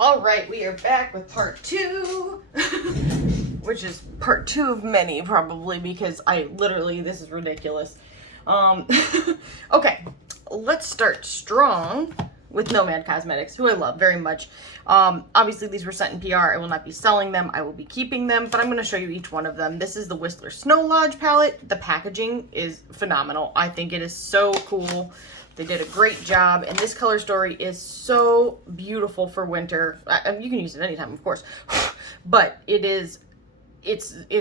All right, we are back with part two, which is part two of many probably because this is ridiculous. Okay, let's start strong with Nomad Cosmetics, who I love very much. Obviously these were sent in PR. I will not be selling them. I will be keeping them, but I'm going to show you each one of them. This is the Whistler Snow Lodge palette. The packaging is phenomenal. I think it is so cool. They did a great job, and this color story is so beautiful for winter. You can use it anytime, of course, but it's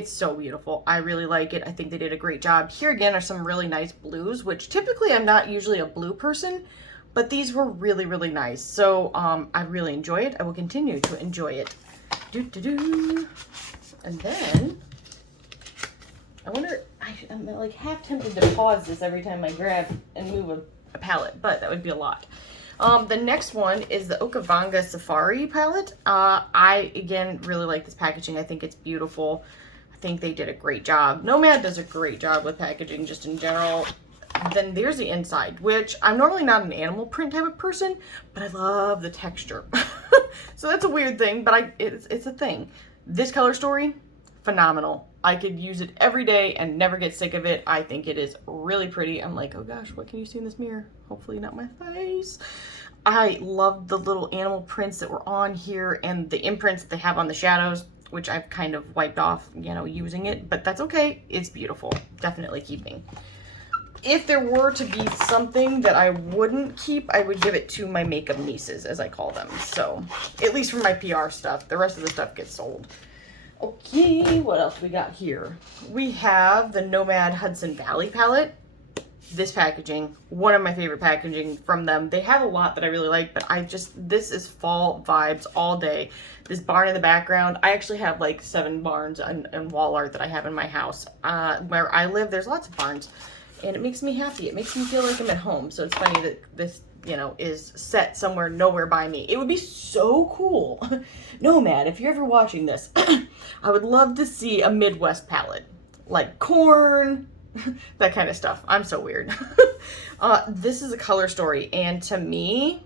so beautiful. I really like it. I think they did a great job. Here again are some really nice blues, which typically I'm not usually a blue person, but these were really, really nice. So I really enjoy it. I will continue to enjoy it. And then I wonder, I'm like half tempted to pause this every time I grab and move a palette, but that would be a lot. The next one is the Okavango Safari palette. I, again, really like this packaging. I think it's beautiful. I think they did a great job. Nomad does a great job with packaging just in general. Then there's the inside, which I'm normally not an animal print type of person, but I love the texture. So that's a weird thing, but it's a thing. This color story, phenomenal. I could use it every day and never get sick of it. I think it is really pretty. I'm like, oh gosh, what can you see in this mirror? Hopefully not my face. I love the little animal prints that were on here and the imprints that they have on the shadows, which I've kind of wiped off, using it, but that's okay. It's beautiful. Definitely keeping. If there were to be something that I wouldn't keep, I would give it to my makeup nieces, as I call them. So, at least for my PR stuff. The rest of the stuff gets sold. Okay, what else we got here? We have the Nomad Hudson Valley palette. This packaging, one of my favorite packaging from them. They have a lot that I really like, but this is fall vibes all day. This barn in the background, I actually have like 7 barns and wall art that I have in my house. Where I live, there's lots of barns, and it makes me happy. It makes me feel like I'm at home. So it's funny that this, is set somewhere nowhere by me. It would be so cool. Nomad, if you're ever watching this, I would love to see a Midwest palette. Like corn, that kind of stuff. I'm so weird. This is a color story, and to me,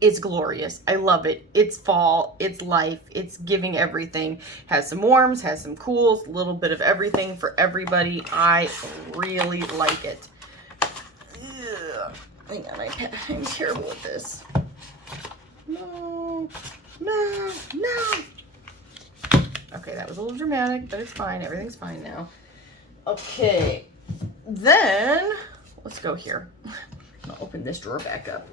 it's glorious. I love it. It's fall, it's life, it's giving everything. Has some warms, has some cools, a little bit of everything for everybody. I really like it. Hang on, I'm terrible at this. No. Okay, that was a little dramatic, but it's fine. Everything's fine now. Okay, then let's go here. I'll open this drawer back up.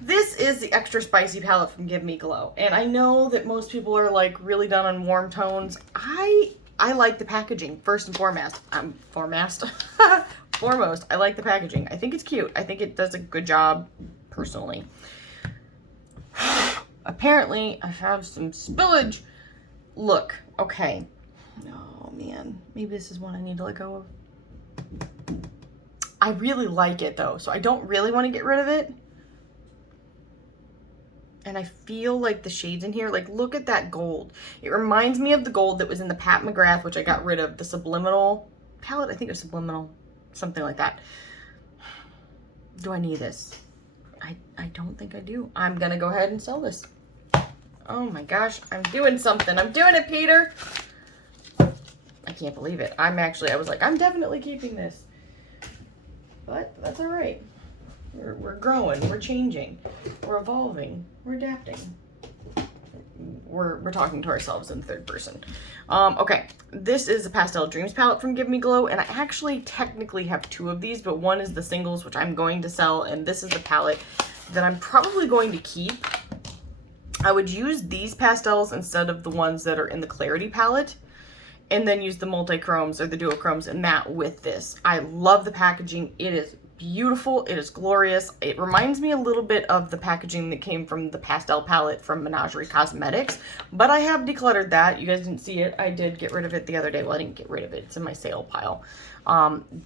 This is the Extra Spicy palette from Give Me Glow. And I know that most people are like really done on warm tones. I like the packaging, first and foremost. Foremost, I like the packaging. I think it's cute. I think it does a good job, personally. Apparently, I have some spillage. Look, okay. Oh, man. Maybe this is one I need to let go of. I really like it, though, so I don't really want to get rid of it. And I feel like the shades in here, like, look at that gold. It reminds me of the gold that was in the Pat McGrath, which I got rid of. The Subliminal palette. I think it was Subliminal. Something like that. Do I need this? I don't think I do. I'm gonna go ahead and sell this. Oh my gosh, I'm doing something. I'm doing it, Peter. I can't believe it. I was like, I'm definitely keeping this. But that's all right. We're growing, we're changing, we're evolving, we're adapting. We're talking to ourselves in third person. Okay, this is the Pastel Dreams palette from Give Me Glow, and I actually technically have 2 of these, but one is the singles, which I'm going to sell, and this is the palette that I'm probably going to keep. I would use these pastels instead of the ones that are in the Clarity palette, and then use the multi-chromes or the duochromes and matte with this. I love the packaging. It is beautiful. It is glorious. It reminds me a little bit of the packaging that came from the pastel palette from Menagerie Cosmetics, but I have decluttered that. You guys didn't see it. I did get rid of it the other day. Well, I didn't get rid of it. It's in my sale pile.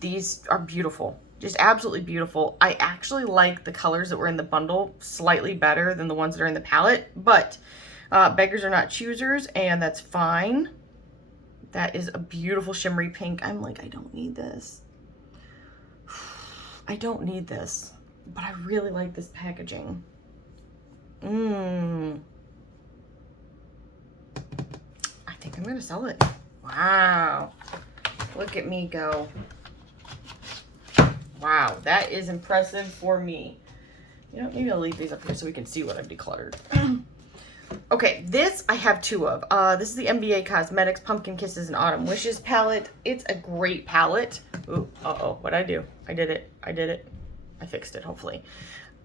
These are beautiful. Just absolutely beautiful. I actually like the colors that were in the bundle slightly better than the ones that are in the palette, but beggars are not choosers, and that's fine. That is a beautiful shimmery pink. I'm like, I don't need this. I don't need this, but I really like this packaging. gonna sell it. Wow. Look at me go. Wow, that is impressive for me. You know, maybe I'll leave these up here so we can see what I've decluttered. Okay, this I have two of. This is the NBA Cosmetics Pumpkin Kisses and Autumn Wishes palette. It's a great palette. Ooh, uh-oh, what'd I do? I did it. I fixed it, hopefully.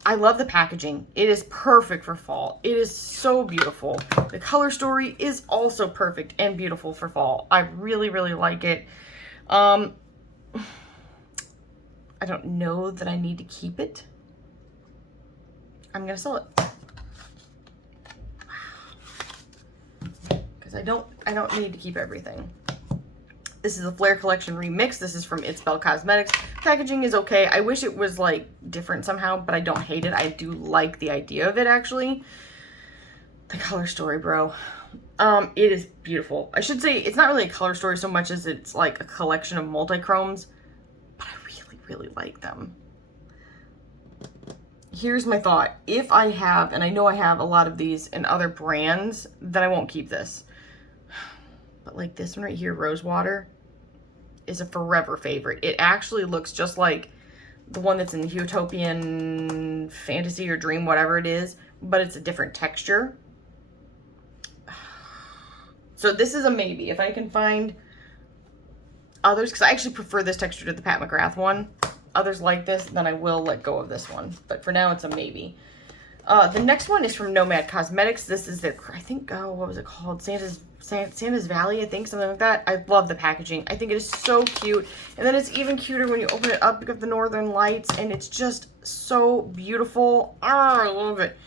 I love the packaging. It is perfect for fall. It is so beautiful. The color story is also perfect and beautiful for fall. I really, really like it. I don't know that I need to keep it. I'm gonna sell it. Because I don't need to keep everything. This is a Flare Collection Remix. This is from It's Belle Cosmetics. Packaging is okay. I wish it was like different somehow, but I don't hate it. I do like the idea of it actually. The color story, bro. It is beautiful. I should say it's not really a color story so much as it's like a collection of multi-chromes, but I really, really like them. Here's my thought. If I have, and I know I have a lot of these in other brands, then I won't keep this. But like this one right here, Rosewater, is a forever favorite. It actually looks just like the one that's in Utopian Fantasy or Dream, whatever it is, but it's a different texture. So this is a maybe. If I can find others, because I actually prefer this texture to the Pat McGrath one. Others like this, then I will let go of this one. But for now, it's a maybe. The next one is from Nomad Cosmetics. This is their, I think, oh, what was it called? Santa's Valley, I think, something like that. I love the packaging. I think it is so cute. And then it's even cuter when you open it up because of the Northern Lights. And it's just so beautiful. Oh, I love it.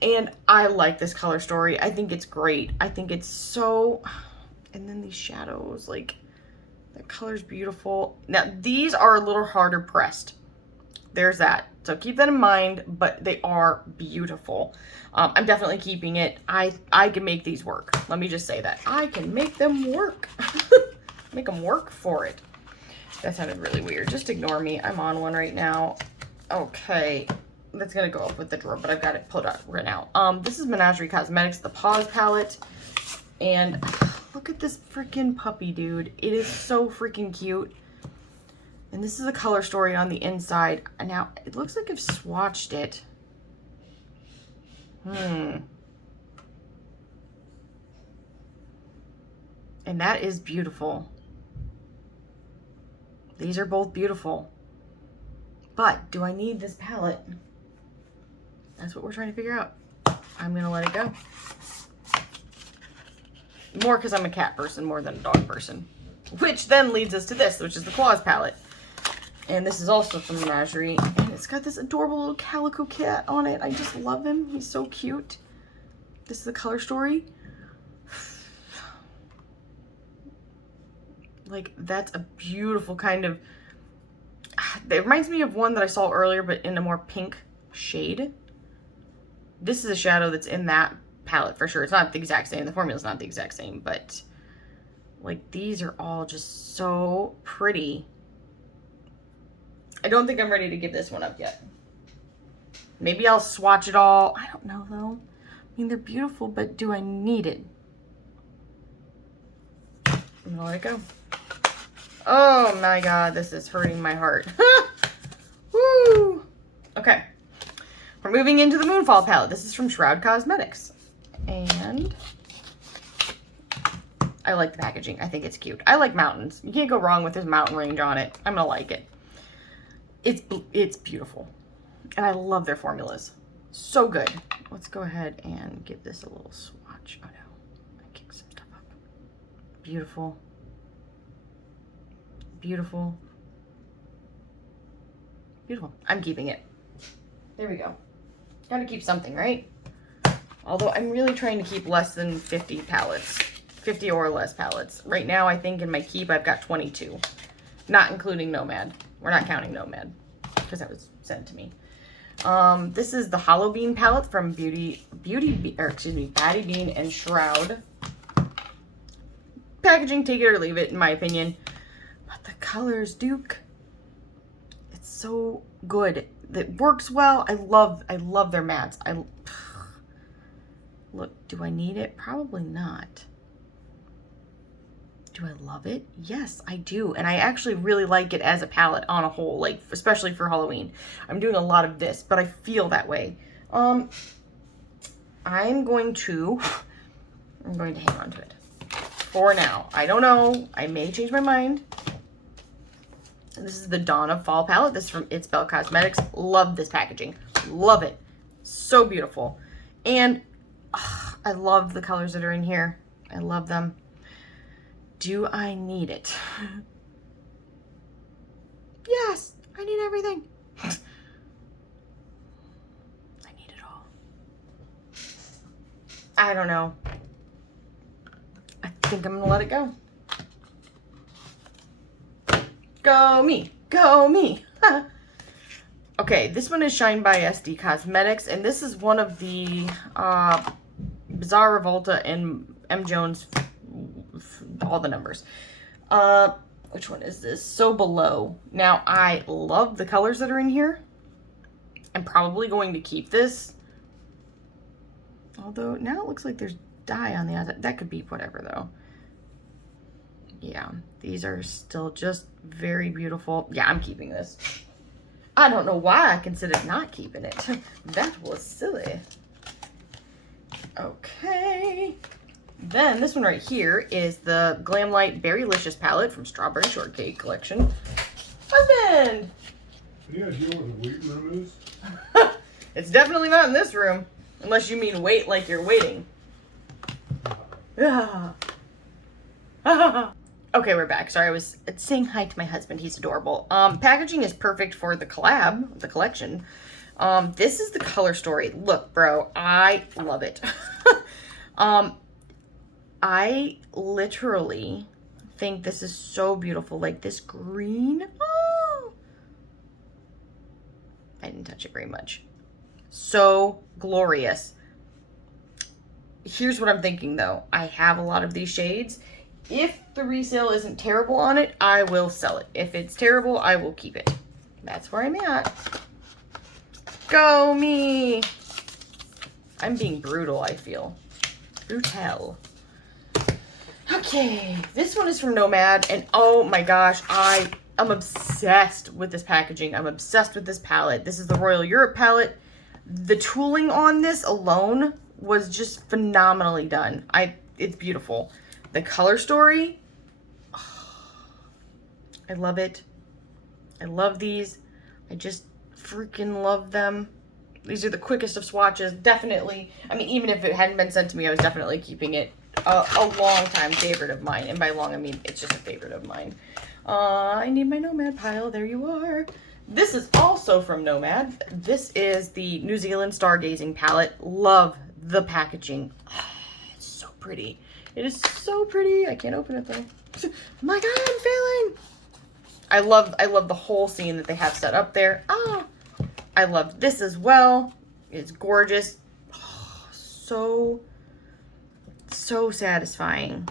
And I like this color story. I think it's great. I think it's so... And then these shadows, like... The color's beautiful. Now, these are a little harder pressed. There's that. So keep that in mind, but they are beautiful. I'm definitely keeping it. I can make these work. Let me just say that. I can make them work. Make them work for it. That sounded really weird. Just ignore me. I'm on one right now. Okay. That's going to go up with the drawer, but I've got it pulled out right now. This is Menagerie Cosmetics, the Pause palette. And look at this freaking puppy, dude. It is so freaking cute. And this is a color story on the inside. Now, it looks like I've swatched it. And that is beautiful. These are both beautiful. But do I need this palette? That's what we're trying to figure out. I'm going to let it go. More because I'm a cat person more than a dog person. Which then leads us to this, which is the Claws palette. And this is also from Menagerie. And it's got this adorable little calico cat on it. I just love him. He's so cute. This is the color story. Like, that's a beautiful kind of... It reminds me of one that I saw earlier, but in a more pink shade. This is a shadow that's in that palette for sure. It's not the exact same. The formula's not the exact same, but like these are all just so pretty. I don't think I'm ready to give this one up yet. Maybe I'll swatch it all. I don't know though. I mean, they're beautiful, but do I need it? I'm gonna let it go. Oh my God, this is hurting my heart. Woo! Okay. We're moving into the Moonfall palette. This is from Shroud Cosmetics. And I like the packaging. I think it's cute. I like mountains. You can't go wrong with this mountain range on it. I'm gonna like it. It's beautiful. And I love their formulas. So good. Let's go ahead and give this a little swatch. Oh no, I kicked some stuff up. Beautiful. Beautiful. Beautiful. I'm keeping it. There we go. Gotta keep something, right? Although I'm really trying to keep less than 50 palettes. 50 or less palettes. Right now, I think in my keep, I've got 22. Not including Nomad. We're not counting Nomad. Because that was sent to me. This is the Hollow Bean palette from Batty Bean and Shroud. Packaging, take it or leave it, in my opinion. But the colors, Duke. It's so good. It works well. I love their mattes. Look, do I need it? Probably not. Do I love it? Yes, I do. And I actually really like it as a palette on a whole, like especially for Halloween. I'm doing a lot of this, but I feel that way. I'm going to hang on to it for now. I don't know. I may change my mind. This is the Dawn of Fall palette. This is from It's Belle Cosmetics. Love this packaging. Love it. So beautiful. And I love the colors that are in here. I love them. Do I need it? Yes, I need everything. I need it all. I don't know. I think I'm gonna let it go. Go me, go me. Okay, this one is Shine by SD Cosmetics, and this is one of the Bizarre Revolta and M. Jones, all the numbers. Which one is this? So Below. Now, I love the colors that are in here. I'm probably going to keep this. Although, now it looks like there's dye on the outside. That could be whatever, though. Yeah, these are still just very beautiful. Yeah, I'm keeping this. I don't know why I considered not keeping it. That was silly. Okay. Then this one right here is the Glamlight Berrylicious palette from Strawberry Shortcake Collection. Husband! Any idea what the weight room is? It's definitely not in this room. Unless you mean wait like you're waiting. Okay, we're back. Sorry, I was saying hi to my husband. He's adorable. Packaging is perfect for the collab, the collection. This is the color story. Look, bro, I love it. I literally think this is so beautiful. Like this green. Oh! I didn't touch it very much. So glorious. Here's what I'm thinking though. I have a lot of these shades. If the resale isn't terrible on it, I will sell it. If it's terrible, I will keep it. That's where I'm at. Go me! I'm being brutal, I feel. Brutal. Okay, this one is from Nomad, and oh my gosh, I am obsessed with this packaging. I'm obsessed with this palette. This is the Royal Europe palette. The tooling on this alone was just phenomenally done. It's beautiful. The color story, oh, I love it. I love these. I just freaking love them. These are the quickest of swatches, definitely. I mean, even if it hadn't been sent to me, I was definitely keeping it. A long time favorite of mine. And by long, I mean, it's just a favorite of mine. I need my Nomad pile. There you are. This is also from Nomad. This is the New Zealand Stargazing palette. Love the packaging. Oh, it's so pretty. It is so pretty. I can't open it though. My God, I'm failing. I love the whole scene that they have set up there. Ah, I love this as well. It's gorgeous. Oh, so satisfying.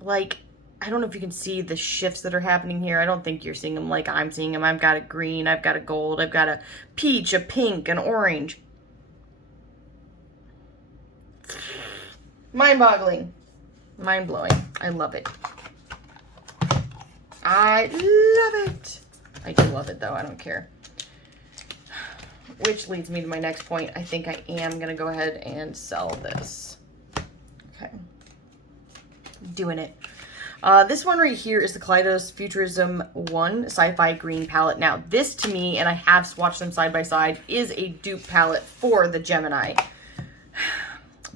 Like, I don't know if you can see the shifts that are happening here. I don't think you're seeing them like I'm seeing them. I've got a green, I've got a gold, I've got a peach, a pink, an orange. Mind-boggling. Mind-blowing. I love it. I love it. I do love it though. I don't care. Which leads me to my next point. I think I am going to go ahead and sell this. Okay. Doing it. This one right here is the Kaleidos Futurism 1 Sci-Fi Green palette. Now, this to me, and I have swatched them side by side, is a dupe palette for the Gemini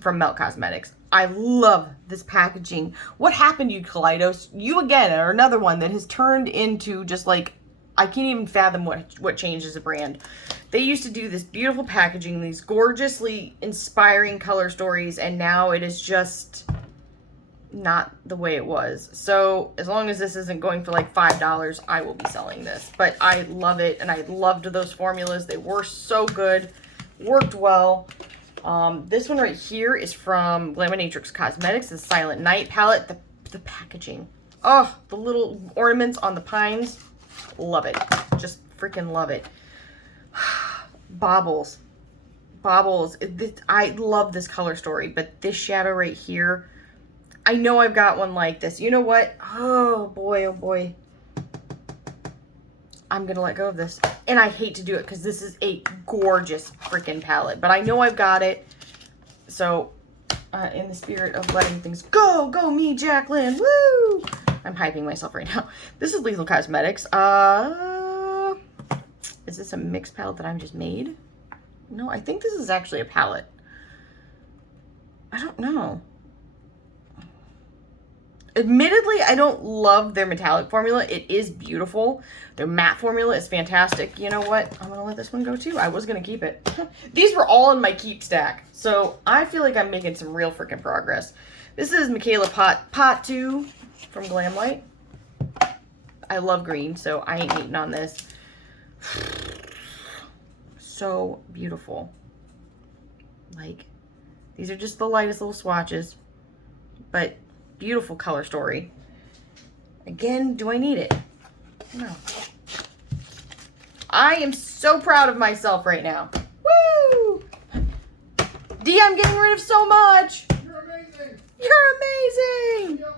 from Melt Cosmetics. I love this packaging. What happened to you, Kaleidos? You, again, are another one that has turned into just like, I can't even fathom what changed as a brand. They used to do this beautiful packaging, these gorgeously inspiring color stories, and now it is just not the way it was. So as long as this isn't going for like $5, I will be selling this. But I love it, and I loved those formulas. They were so good, worked well. This one right here is from Glaminatrix Cosmetics, the Silent Night palette. The packaging. Oh, the little ornaments on the pines. Love it. Just freaking love it. Baubles. Baubles. I love this color story, but this shadow right here, I know I've got one like this. You know what? Oh boy, oh boy. I'm gonna let go of this. And I hate to do it because this is a gorgeous freaking palette. But I know I've got it. So, in the spirit of letting things go, go me, Jacqueline, woo! I'm hyping myself right now. This is Lethal Cosmetics. Is this a mixed palette that I've just made? No, I think this is actually a palette. I don't know. Admittedly, I don't love their metallic formula. It is beautiful. Their matte formula is fantastic. You know what? I'm going to let this one go too. I was going to keep it. These were all in my keep stack. So I feel like I'm making some real freaking progress. This is Michaela Pot 2 from Glamlight. I love green, so I ain't hating on this. So beautiful. Like, these are just the lightest little swatches. But beautiful color story. Again, do I need it? No. I am so proud of myself right now. Woo! D, I'm getting rid of so much. You're amazing. You're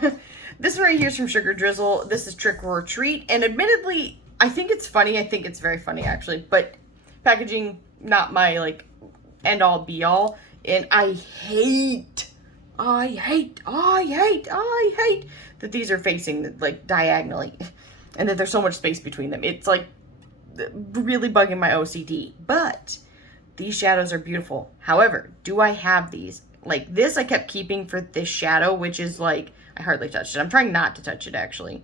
amazing. This right here is from Sugar Drizzle. This is Trick or Treat. And admittedly, I think it's funny. I think it's very funny, actually. But packaging, not my, like, end-all, be-all. And I hate that these are facing, like, diagonally. And that there's so much space between them. It's, like, really bugging my OCD. But these shadows are beautiful. However, do I have these? Like, this I kept keeping for this shadow, which is, like, I hardly touched it. I'm trying not to touch it, actually.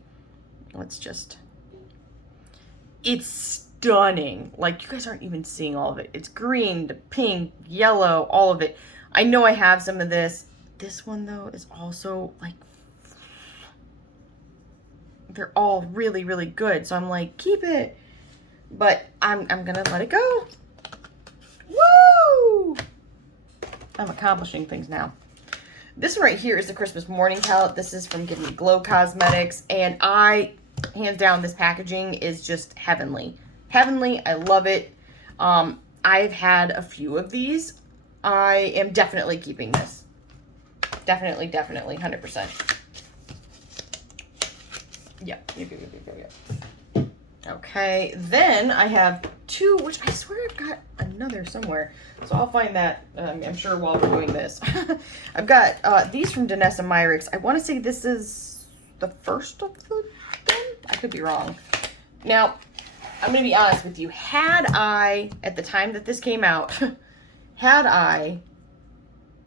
Let's just... It's stunning. Like, you guys aren't even seeing all of it. It's green, to pink, yellow, all of it. I know I have some of this. This one, though, is also, like... They're all really, really good. So I'm like, keep it. But I'm going to let it go. Woo! I'm accomplishing things now. This one right here is the Christmas Morning Palette. This is from Give Me Glow Cosmetics. And hands down, this packaging is just heavenly. Heavenly. I love it. I've had a few of these. I am definitely keeping this. Definitely, 100%. Yeah. Okay, then I have two, which I swear I've got another somewhere. So I'll find that, I'm sure, while we're doing this. I've got these from Danessa Myricks. I want to say this is the first of them. I could be wrong. Now, I'm going to be honest with you. Had I, at the time that this came out, had I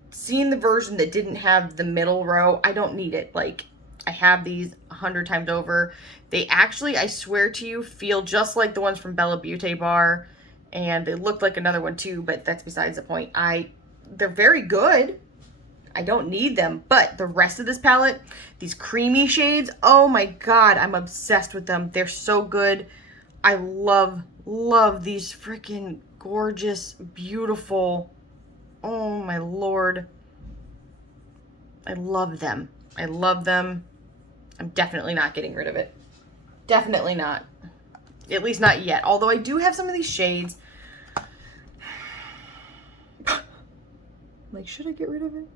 seen the version that didn't have the middle row, I don't need it. Like, I have these 100 times over. They actually, I swear to you, feel just like the ones from Bella Beauty Bar. And they look like another one too, but that's besides the point. They're very good. I don't need them. But the rest of this palette, these creamy shades, oh my God, I'm obsessed with them. They're so good. I love these freaking gorgeous, beautiful, oh my Lord. I love them. I love them. I'm definitely not getting rid of it. Definitely not. At least not yet. Although I do have some of these shades. Like, should I get rid of it?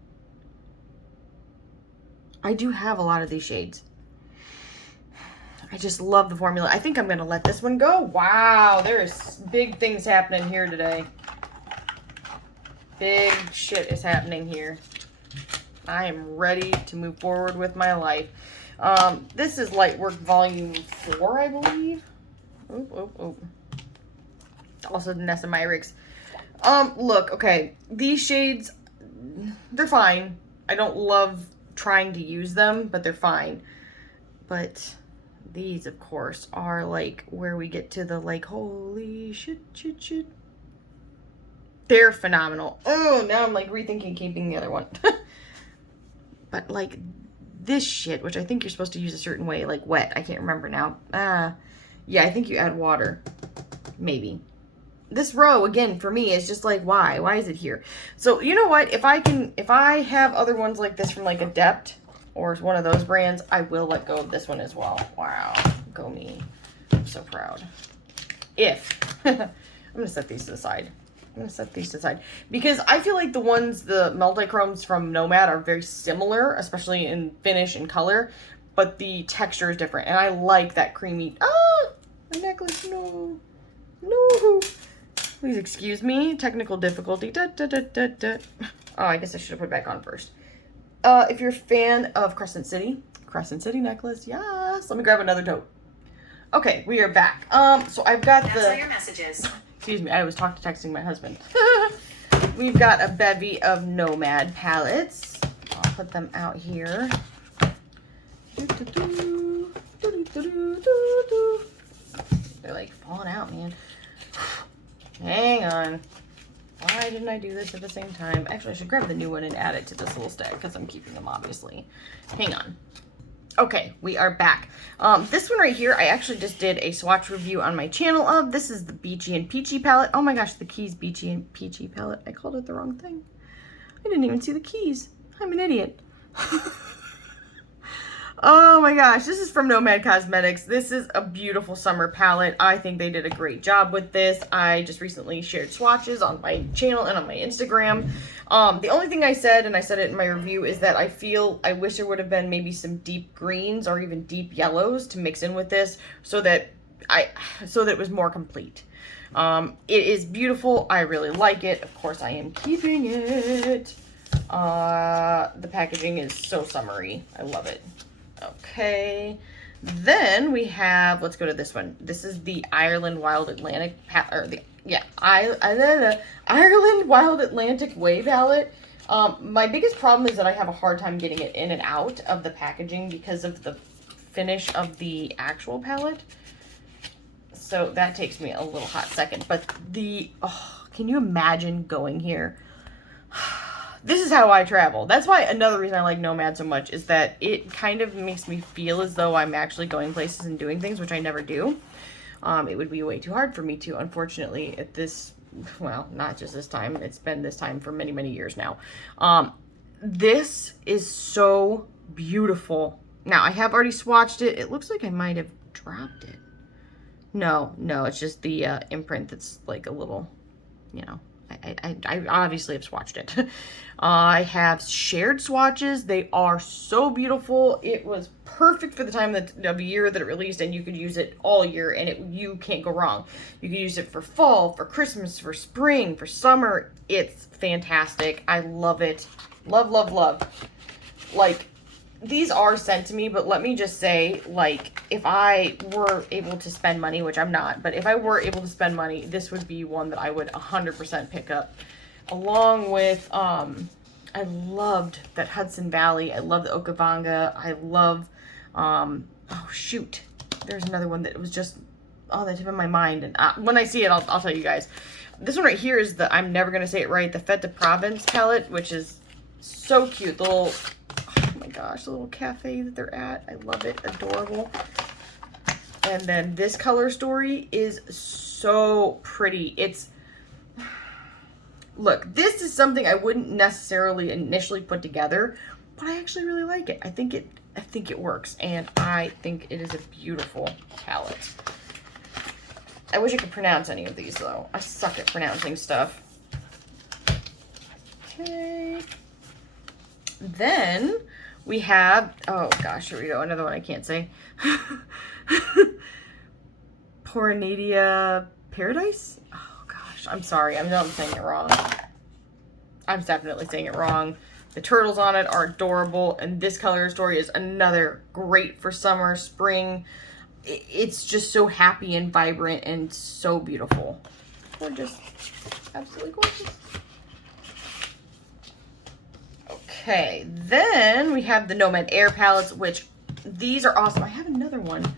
I do have a lot of these shades. I just love the formula. I think I'm going to let this one go. Wow, there is big things happening here today. Big shit is happening here. I am ready to move forward with my life. This is Lightwork Volume 4, I believe. Oh. Also Danessa Myricks. Look, okay. These shades, they're fine. I don't love trying to use them, but they're fine. But these, of course, are like where we get to the like, holy shit. They're phenomenal. Oh, now I'm like rethinking keeping the other one. But like this shit, which I think you're supposed to use a certain way, like wet. I can't remember now. Yeah, I think you add water. Maybe. This row, again, for me, is just like, why? Why is it here? So, you know what? If I have other ones like this from like Adept or one of those brands, I will let go of this one as well. Wow. Go me. I'm so proud. I'm going to set these to the side. I'm gonna set these aside because I feel like the multi-chromes from Nomad are very similar, especially in finish and color, but the texture is different, and I like that creamy. My necklace, no. Please excuse me. Technical difficulty. Oh, I guess I should have put it back on first. If you're a fan of Crescent City necklace, yes. Let me grab another tote. Okay, we are back. So I've got That's all your messages. Excuse me, I was texting my husband. We've got a bevy of Nomad palettes. I'll put them out here. They're like falling out, man. Hang on. Why didn't I do this at the same time? Actually, I should grab the new one and add it to this little stack because I'm keeping them, obviously. Hang on. Okay, we are back. This one right here, I actually just did a swatch review on my channel of. This is the Beachy and Peachy palette. Oh my gosh, the Keys Beachy and Peachy palette. I called it the wrong thing. I didn't even see the keys. I'm an idiot. Oh my gosh, this is from Nomad Cosmetics. This is a beautiful summer palette. I think they did a great job with this. I just recently shared swatches on my channel and on my Instagram. The only thing I said, and I said it in my review, is that I wish there would have been maybe some deep greens or even deep yellows to mix in with this so that it was more complete. It is beautiful. I really like it. Of course, I am keeping it. The packaging is so summery. I love it. Okay, then we have, let's go to this one. This is the Ireland Wild Atlantic, Ireland Wild Atlantic Way palette. My biggest problem is that I have a hard time getting it in and out of the packaging because of the finish of the actual palette. So that takes me a little hot second, but can you imagine going here? This is how I travel. That's why another reason I like Nomad so much is that it kind of makes me feel as though I'm actually going places and doing things, which I never do. It would be way too hard for me to, unfortunately, at this, well, not just this time. It's been this time for many, many years now. This is so beautiful. Now, I have already swatched it. It looks like I might have dropped it. No, it's just the imprint that's like a little, you know. I obviously have swatched it. I have shared swatches. They are so beautiful. It was perfect for the time of year that it released, and you could use it all year, and you can't go wrong. You can use it for fall, for Christmas, for spring, for summer. It's fantastic. I love it. Love, love, love. Like, these are sent to me, but let me just say, like, if I were able to spend money, which I'm not, but if I were able to spend money, this would be one that I would 100% pick up. Along with, I loved that Hudson Valley. I love the Okavanga. I love, oh shoot. There's another one that was just on the tip of my mind. And when I see it, I'll tell you guys. This one right here is the, I'm never going to say it right, the Fête de Provence palette, which is so cute. The little, oh my gosh, the little cafe that they're at. I love it. Adorable. And then this color story is so pretty. It's, look, this is something I wouldn't necessarily initially put together, but I actually really like it. I think it works, and I think it is a beautiful palette. I wish I could pronounce any of these, though. I suck at pronouncing stuff. Okay. Then we have, oh gosh, here we go. Another one I can't say. Pornadia Paradise? Oh gosh, I'm sorry. I know I'm saying it wrong. I'm definitely saying it wrong. The turtles on it are adorable, and this color story is another great for summer, spring. It's just so happy and vibrant and so beautiful. Gorgeous. Absolutely gorgeous. Okay, then we have the Nomad Air palettes, which these are awesome. I have another one.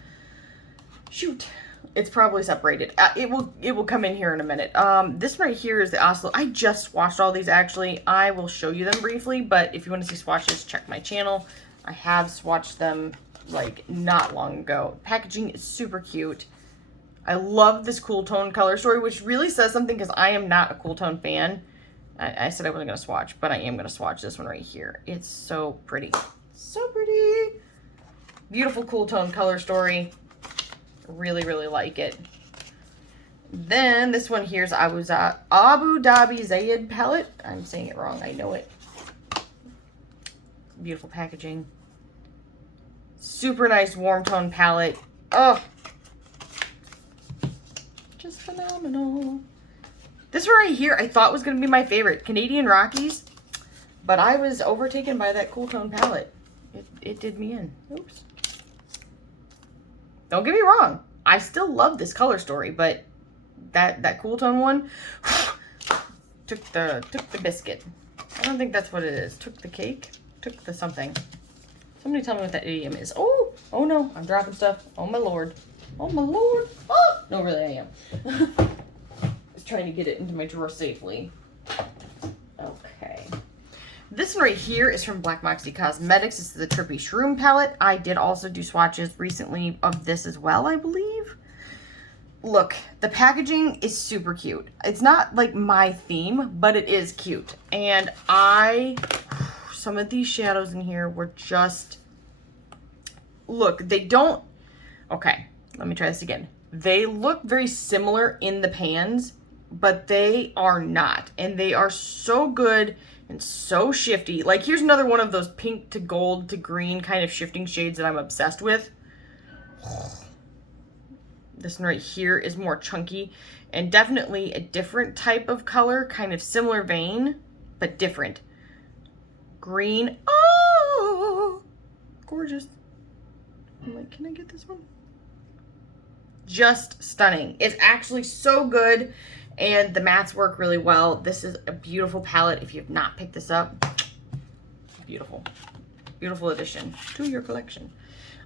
Shoot. It's probably separated. It will come in here in a minute. This right here is the Oslo. I just swatched all these, actually. I will show you them briefly, but if you want to see swatches, check my channel. I have swatched them like not long ago. Packaging is super cute. I love this cool tone color story, which really says something because I am not a cool tone fan. I said I wasn't going to swatch, but I am going to swatch this one right here. It's so pretty. So pretty. Beautiful cool tone color story. Really, really like it. Then this one here is Abu Dhabi Zayed palette. I'm saying it wrong. I know it. Beautiful packaging. Super nice warm tone palette. Oh, just phenomenal. This one right here I thought was going to be my favorite, Canadian Rockies, but I was overtaken by that cool tone palette. It did me in. Oops. Don't get me wrong. I still love this color story, but that cool tone one took the biscuit. I don't think that's what it is. Took the cake. Took the something. Somebody tell me what that idiom is. Oh no, I'm dropping stuff. Oh my lord. Oh my lord. Oh! No, really I am. Just trying to get it into my drawer safely. Okay. This one right here is from Black Moxie Cosmetics. This is the Trippy Shroom palette. I did also do swatches recently of this as well, I believe. Look, the packaging is super cute. It's not like my theme, but it is cute. And some of these shadows in here were just, look, they don't, okay, let me try this again. They look very similar in the pans, but they are not. And they are so good and so shifty. Like, here's another one of those pink to gold to green kind of shifting shades that I'm obsessed with. This one right here is more chunky and definitely a different type of color, kind of similar vein, but different. Green. Oh, gorgeous. I'm like, can I get this one? Just stunning. It's actually so good, and the mattes work really well. This is a beautiful palette. If you have not picked this up, beautiful. Beautiful addition to your collection.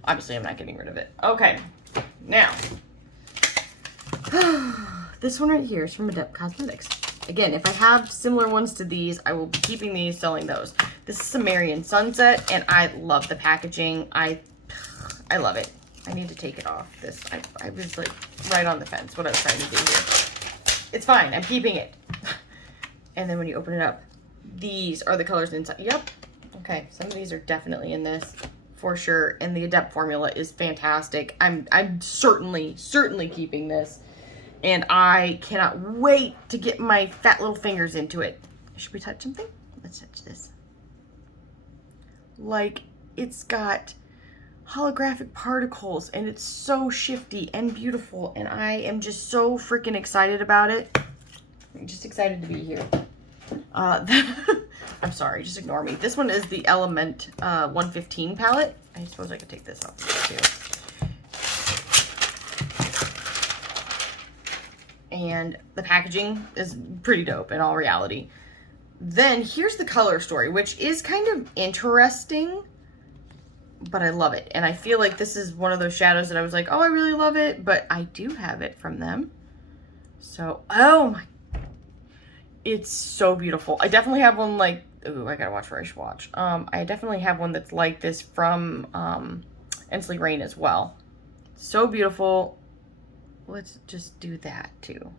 Obviously, I'm not getting rid of it. Okay, now, this one right here is from Adept Cosmetics. Again, if I have similar ones to these, I will be keeping these, selling those. This is Sumerian Sunset, and I love the packaging. I love it. I need to take it off. This, I was like right on the fence what I was trying to do here. It's fine. I'm keeping it. And then when you open it up, these are the colors inside. Yep. Okay. Some of these are definitely in this for sure. And the Adept formula is fantastic. I'm certainly keeping this. And I cannot wait to get my fat little fingers into it. Should we touch something? Let's touch this. Like, it's got holographic particles and it's so shifty and beautiful. And I am just so freaking excited about it. I'm just excited to be here. I'm sorry, just ignore me. This one is the Element 115 palette. I suppose I could take this off too. And the packaging is pretty dope in all reality. Then here's the color story, which is kind of interesting, but I love it. And I feel like this is one of those shadows that I was like, oh, I really love it, but I do have it from them. So, oh my, it's so beautiful. I definitely have one like, ooh, I gotta watch where I swatch. I definitely have one that's like this from Ensley Rain as well. So beautiful. Let's just do that too.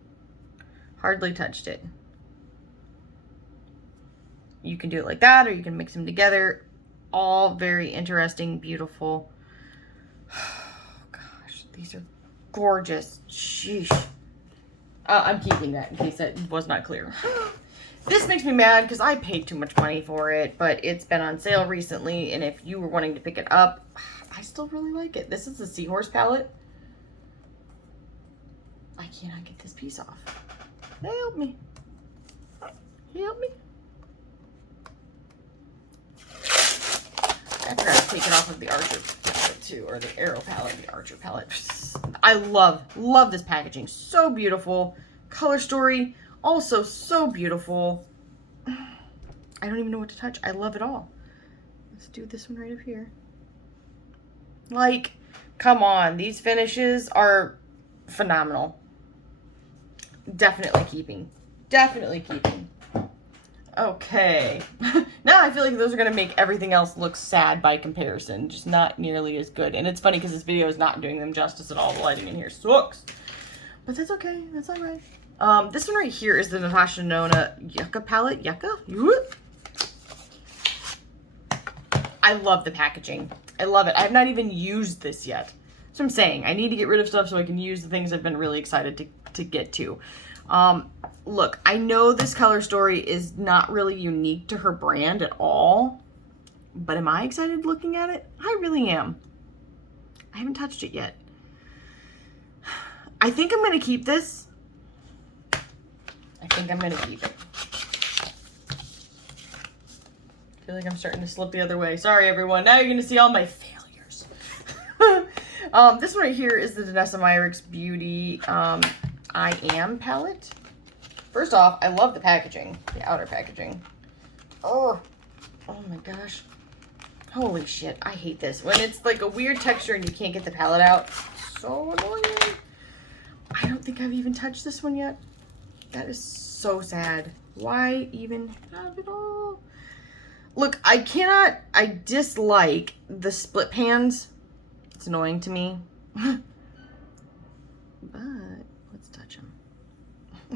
Hardly touched it. You can do it like that, or you can mix them together. All very interesting, beautiful. Oh, gosh, these are gorgeous. Sheesh. I'm keeping that in case that was not clear. This makes me mad because I paid too much money for it, but it's been on sale recently, and if you were wanting to pick it up, I still really like it. This is the Seahorse palette. I cannot get this piece off. Help me. Help me. I forgot to take it off of the Archer palette too, or the Arrow palette, the Archer palette. I love this packaging. So beautiful. Color story, also so beautiful. I don't even know what to touch. I love it all. Let's do this one right up here. Like, come on. These finishes are phenomenal. Definitely keeping. Definitely keeping. Okay. Now I feel like those are going to make everything else look sad by comparison. Just not nearly as good. And it's funny because this video is not doing them justice at all. The lighting in here sucks. But that's okay. That's alright. This one right here is the Natasha Nona Yucca palette. Yucca? I love the packaging. I love it. I have not even used this yet. So I'm saying I need to get rid of stuff so I can use the things I've been really excited to to get to. Look, I know this color story is not really unique to her brand at all, but am I excited looking at it? I really am. I haven't touched it yet. I think I'm going to keep this. I think I'm going to keep it. I feel like I'm starting to slip the other way. Sorry, everyone. Now you're going to see all my failures. This one right here is the Danessa Myricks Beauty I Am palette. First off, I love the packaging, the outer packaging. Oh my gosh. Holy shit, I hate this. When it's like a weird texture and you can't get the palette out, so annoying. I don't think I've even touched this one yet. That is so sad. Why even have it all? Look, I dislike the split pans. It's annoying to me. But let's touch them.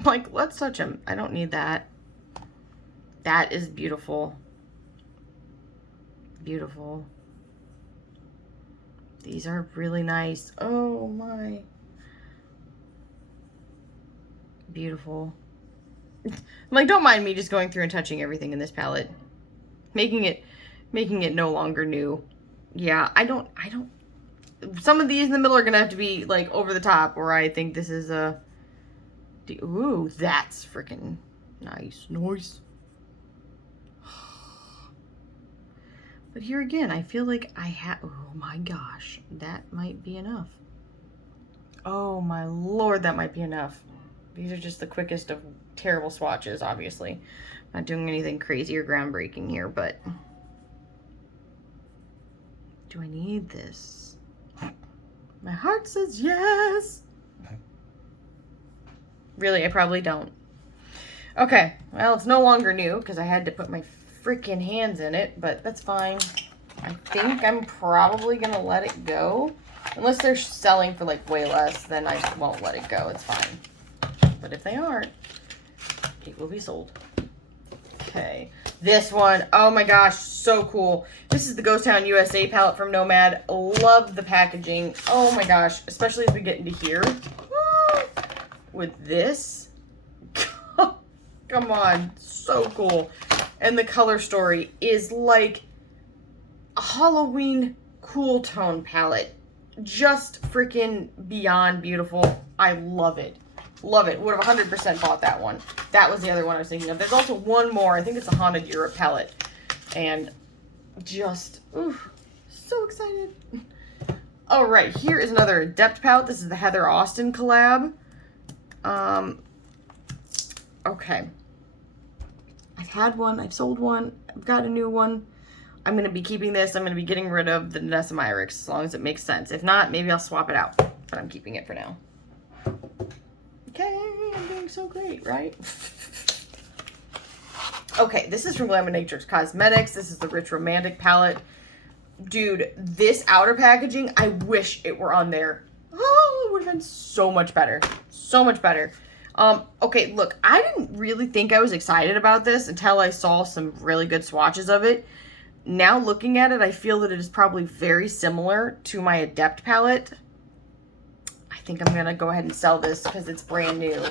Like, let's touch them. I don't need that. That is beautiful. Beautiful. These are really nice. Oh my. Beautiful. I'm like, don't mind me just going through and touching everything in this palette. Making it no longer new. Yeah, I don't, some of these in the middle are gonna have to be like over the top, or I think this is a, ooh, that's freaking nice. Nice. But here again, I feel like I have, oh my gosh, that might be enough. Oh my Lord, that might be enough. These are just the quickest of terrible swatches, obviously. Not doing anything crazy or groundbreaking here, but do I need this? My heart says yes. Really, I probably don't. Okay, well, it's no longer new because I had to put my freaking hands in it, but that's fine. I think I'm probably gonna let it go. Unless they're selling for like way less, then I just won't let it go. It's fine. But if they aren't, it will be sold. Okay, this one, oh my gosh, so cool. This is the Ghost Town USA palette from Nomad. Love the packaging. Oh my gosh, especially as we get into here. Woo! With this. Come on, so cool. And the color story is like a Halloween cool tone palette. Just freaking beyond beautiful. I love it. Love it. Would have 100% bought that one. That was the other one I was thinking of. There's also one more. I think it's a Haunted Europe palette. And just, ooh, so excited. All right, here is another Adept palette. This is the Heather Austin collab. Okay. I've had one. I've sold one. I've got a new one. I'm going to be keeping this. I'm going to be getting rid of the Danessa Myricks as long as it makes sense. If not, maybe I'll swap it out. But I'm keeping it for now. Okay, I'm doing so great, right? Okay, this is from Glaminatrix Cosmetics. This is the Rich Romantic palette. Dude, this outer packaging, I wish it were on there. Oh, it would have been so much better. So much better. Okay, look, I didn't really think I was excited about this until I saw some really good swatches of it. Now looking at it, I feel that it is probably very similar to my Adept palette. I think I'm going to go ahead and sell this because it's brand new.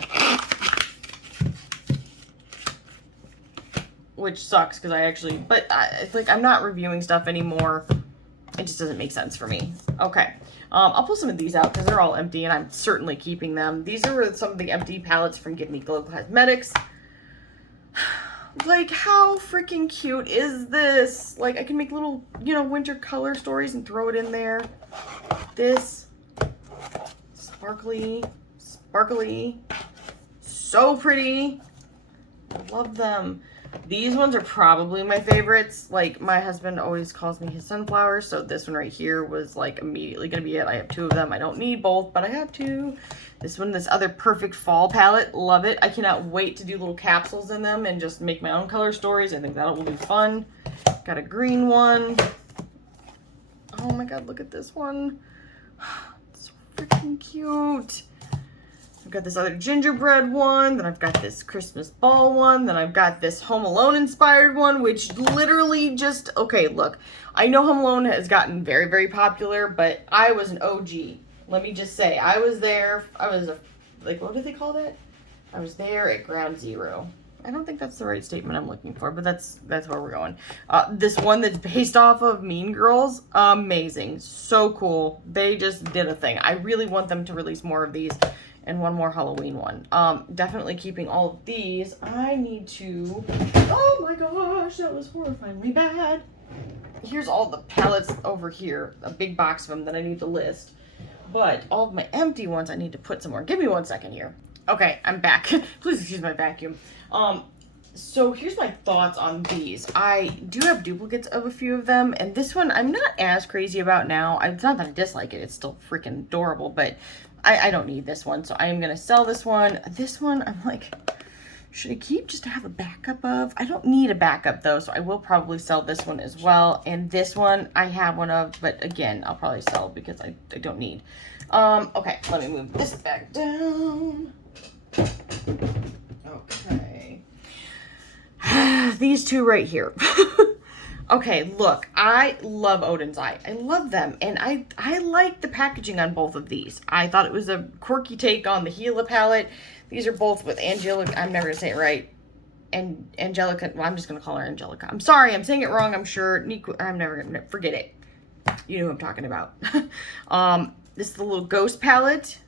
Which sucks because I actually, but I'm not reviewing stuff anymore. It just doesn't make sense for me. Okay. I'll pull some of these out because they're all empty and I'm certainly keeping them. These are some of the empty palettes from Give Me Glow Cosmetics. Like, how freaking cute is this? Like, I can make little, you know, winter color stories and throw it in there. This. Sparkly. Sparkly. So pretty. I love them. These ones are probably my favorites. Like, my husband always calls me his sunflower, so this one right here was, like, immediately going to be it. I have two of them. I don't need both, but I have two. This one, this other Perfect Fall palette. Love it. I cannot wait to do little capsules in them and just make my own color stories. I think that will be fun. Got a green one. Oh my god, look at this one. It's so freaking cute. I've got this other gingerbread one, then I've got this Christmas ball one, then I've got this Home Alone inspired one, which literally just, okay, look, I know Home Alone has gotten very, very popular, but I was an OG. Let me just say, I was there, I was like, what do they call that? I was there at ground zero. I don't think that's the right statement I'm looking for, but that's where we're going. This one that's based off of Mean Girls, amazing. So cool. They just did a thing. I really want them to release more of these and one more Halloween one. Definitely keeping all of these. I need to, oh my gosh, that was horrifyingly bad. Here's all the palettes over here, a big box of them that I need to list. But all of my empty ones I need to put somewhere. Give me 1 second here. Okay, I'm back. Please excuse my vacuum. So here's my thoughts on these. I do have duplicates of a few of them, and this one I'm not as crazy about now. It's not that I dislike it. It's still freaking adorable, but I don't need this one, so I am going to sell this one. This one, I'm like, should I keep just to have a backup of? I don't need a backup, though, so I will probably sell this one as well. And this one I have one of, but again, I'll probably sell because I don't need. Okay, let me move this back down. Okay. These two right here. Okay, look, I love Odin's Eye. I love them, and I like the packaging on both of these. I thought it was a quirky take on the Gila palette. These are both with Angelica. I'm never going to say it right. And Angelica. Well, I'm just going to call her Angelica. I'm sorry. I'm saying it wrong, I'm sure. Nico, I'm never going to forget it. You know who I'm talking about. This is the little Ghost palette,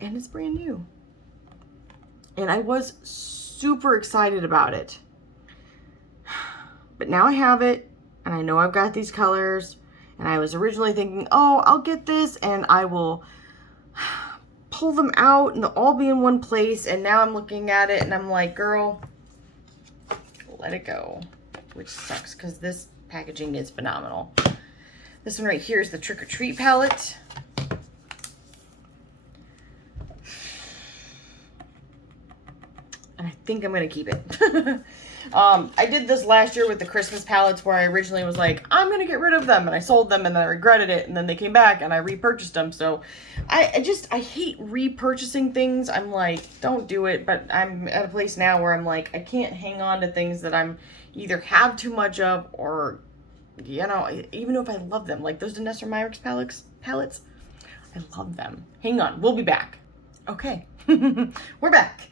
and it's brand new. And I was super excited about it. But now I have it, and I know I've got these colors, and I was originally thinking, oh, I'll get this, and I will pull them out, and they'll all be in one place, and now I'm looking at it, and I'm like, girl, let it go, which sucks, because this packaging is phenomenal. This one right here is the Trick or Treat palette. And I think I'm going to keep it. I did this last year with the Christmas palettes where I originally was like, I'm going to get rid of them. And I sold them and then I regretted it. And then they came back and I repurchased them. So I hate repurchasing things. I'm like, don't do it. But I'm at a place now where I'm like, I can't hang on to things that I'm either have too much of or, you know, even if I love them. Like those Danessa Myricks palettes, I love them. Hang on, we'll be back. Okay, we're back.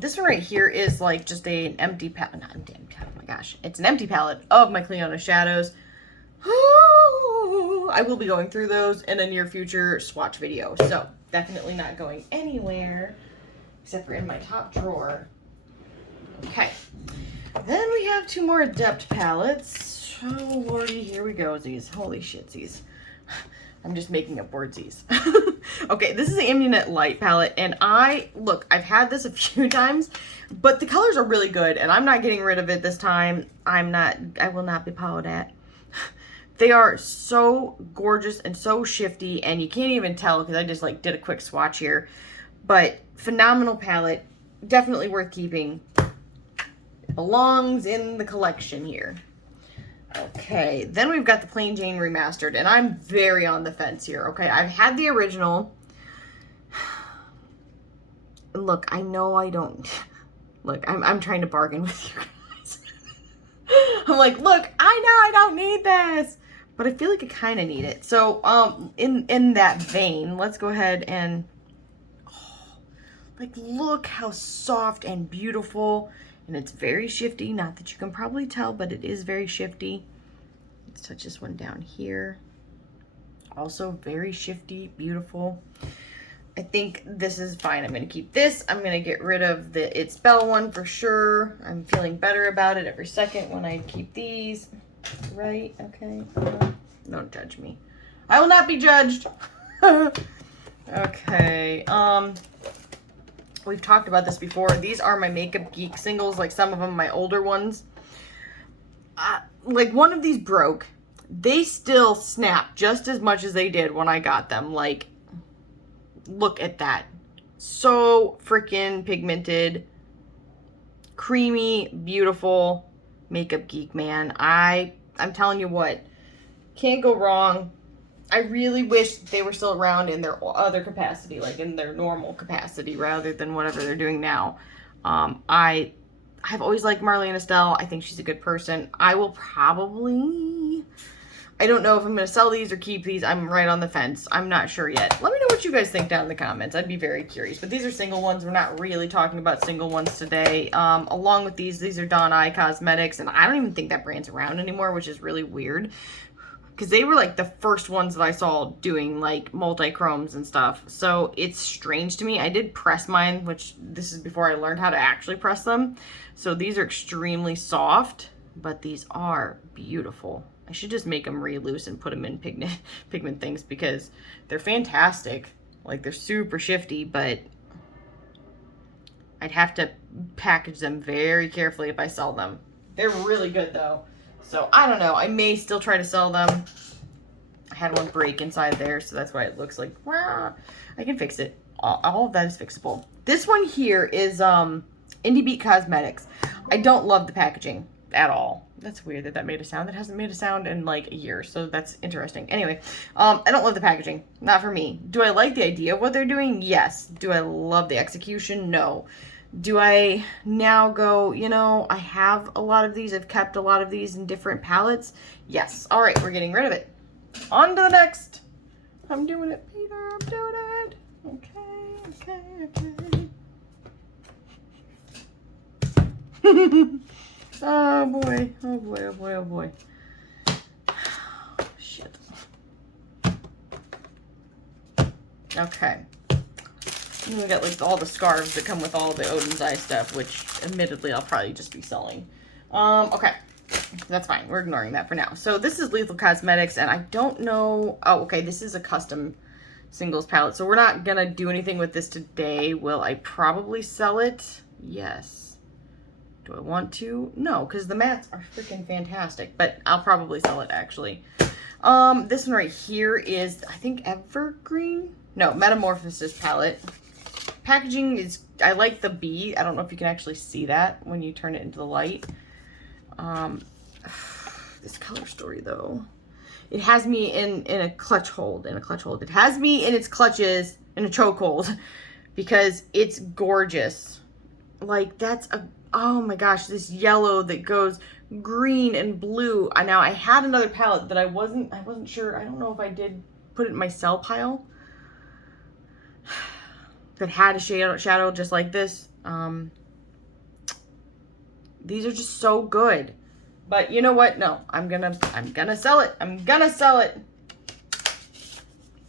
This one right here is like just an empty palette, not empty, oh my gosh. It's an empty palette of my Cleona shadows. I will be going through those in a near future swatch video. So definitely not going anywhere except for in my top drawer. Okay. Then we have two more Adept palettes. Oh lordy, here we go, these. Holy shitsies. I'm just making up wordsies. Okay, this is the Amunet Light palette, and look, I've had this a few times, but the colors are really good, and I'm not getting rid of it this time. I will not be pawed at. They are so gorgeous and so shifty, and you can't even tell because I just like did a quick swatch here, but phenomenal palette, definitely worth keeping. It belongs in the collection here. Okay, then we've got the Plain Jane Remastered, and I'm very on the fence here, okay? I've had the original. Look, I know I don't... Look, I'm trying to bargain with you guys. I'm like, look, I know I don't need this, but I feel like I kind of need it. So, in that vein, let's go ahead and... like, look how soft and beautiful... And it's very shifty, not that you can probably tell, but it is very shifty. Let's touch this one down here. Also very shifty, beautiful. I think this is fine. I'm going to keep this. I'm going to get rid of the It Spell one for sure. I'm feeling better about it every second when I keep these. Right? Okay. Don't judge me. I will not be judged. Okay. We've talked about this before. These are my Makeup Geek singles, like some of them, my older ones. Like one of these broke. They still snap just as much as they did when I got them. Like, look at that. So freaking pigmented. Creamy, beautiful Makeup Geek, man. I'm telling you what. Can't go wrong. I really wish they were still around in their other capacity, like in their normal capacity, rather than whatever they're doing now. I've always liked Marlene Estelle. I think she's a good person. I will probably I don't know if I'm going to sell these or keep these. I'm right on the fence. I'm not sure yet. Let me know what you guys think down in the comments. I'd be very curious. But these are single ones. We're not really talking about single ones today. Along with these are Dawn Eye Cosmetics. And I don't even think that brand's around anymore, which is really weird. Because they were like the first ones that I saw doing like multi-chromes and stuff. So it's strange to me. I did press mine, which this is before I learned how to actually press them. So these are extremely soft, but these are beautiful. I should just make them re-loose and put them in pigment things because they're fantastic. Like, they're super shifty, but I'd have to package them very carefully if I sell them. They're really good, though. So, I don't know. I may still try to sell them. I had one break inside there, so that's why it looks like, wah. I can fix it. All of that is fixable. This one here is Indie Beat Cosmetics. I don't love the packaging at all. That's weird that made a sound. That hasn't made a sound in like a year, so that's interesting. Anyway, I don't love the packaging. Not for me. Do I like the idea of what they're doing? Yes. Do I love the execution? No. Do I now go, you know, I have a lot of these. I've kept a lot of these in different palettes. Yes. All right, we're getting rid of it. On to the next. I'm doing it, Peter. I'm doing it. Okay. Oh boy, oh boy, oh boy, oh boy. Shit. Okay. And then we got like all the scarves that come with all the Odin's Eye stuff, which admittedly I'll probably just be selling. Okay. That's fine. We're ignoring that for now. So this is Lethal Cosmetics, and I don't know. Oh, okay. This is a custom singles palette. So we're not going to do anything with this today. Will I probably sell it? Yes. Do I want to? No, because the mattes are freaking fantastic, but I'll probably sell it actually. This one right here is, I think, Evergreen? No, Metamorphosis palette. Packaging is, I like the bee. I don't know if you can actually see that when you turn it into the light. This color story though. It has me in a clutch hold, It has me in its clutches in a chokehold because it's gorgeous. Like, that's a, oh my gosh, this yellow that goes green and blue. Now I had another palette that I wasn't sure. I don't know if I did put it in my sell pile that had a shadow just like this. These are just so good. But you know what? No, I'm gonna sell it. I'm gonna sell it.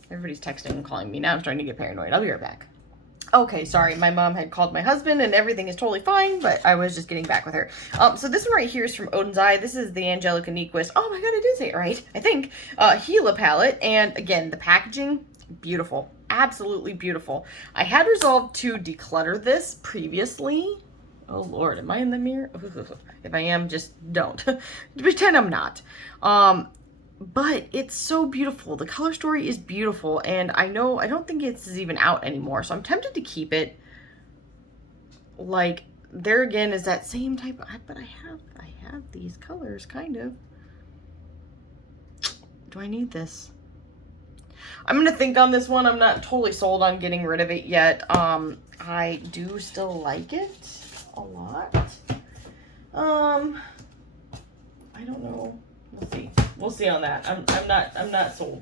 Everybody's texting and calling me. Now I'm starting to get paranoid. I'll be right back. Okay, sorry. My mom had called my husband and everything is totally fine, but I was just getting back with her. So this one right here is from Odin's Eye. This is the Angelica Nyquist. Oh my god, I did say it right. I think. Gila palette. And again, the packaging, beautiful. Absolutely beautiful. I had resolved to declutter this previously. Oh Lord, am I in the mirror? If I am, just don't. Pretend I'm not. But it's so beautiful. The color story is beautiful, and I don't think it's even out anymore, so I'm tempted to keep it. Like, there again is that same type of, but I have these colors, kind of. Do I need this? I'm gonna think on this one. I'm not totally sold on getting rid of it yet. I do still like it a lot. I don't know. We'll see. We'll see on that. I'm not sold.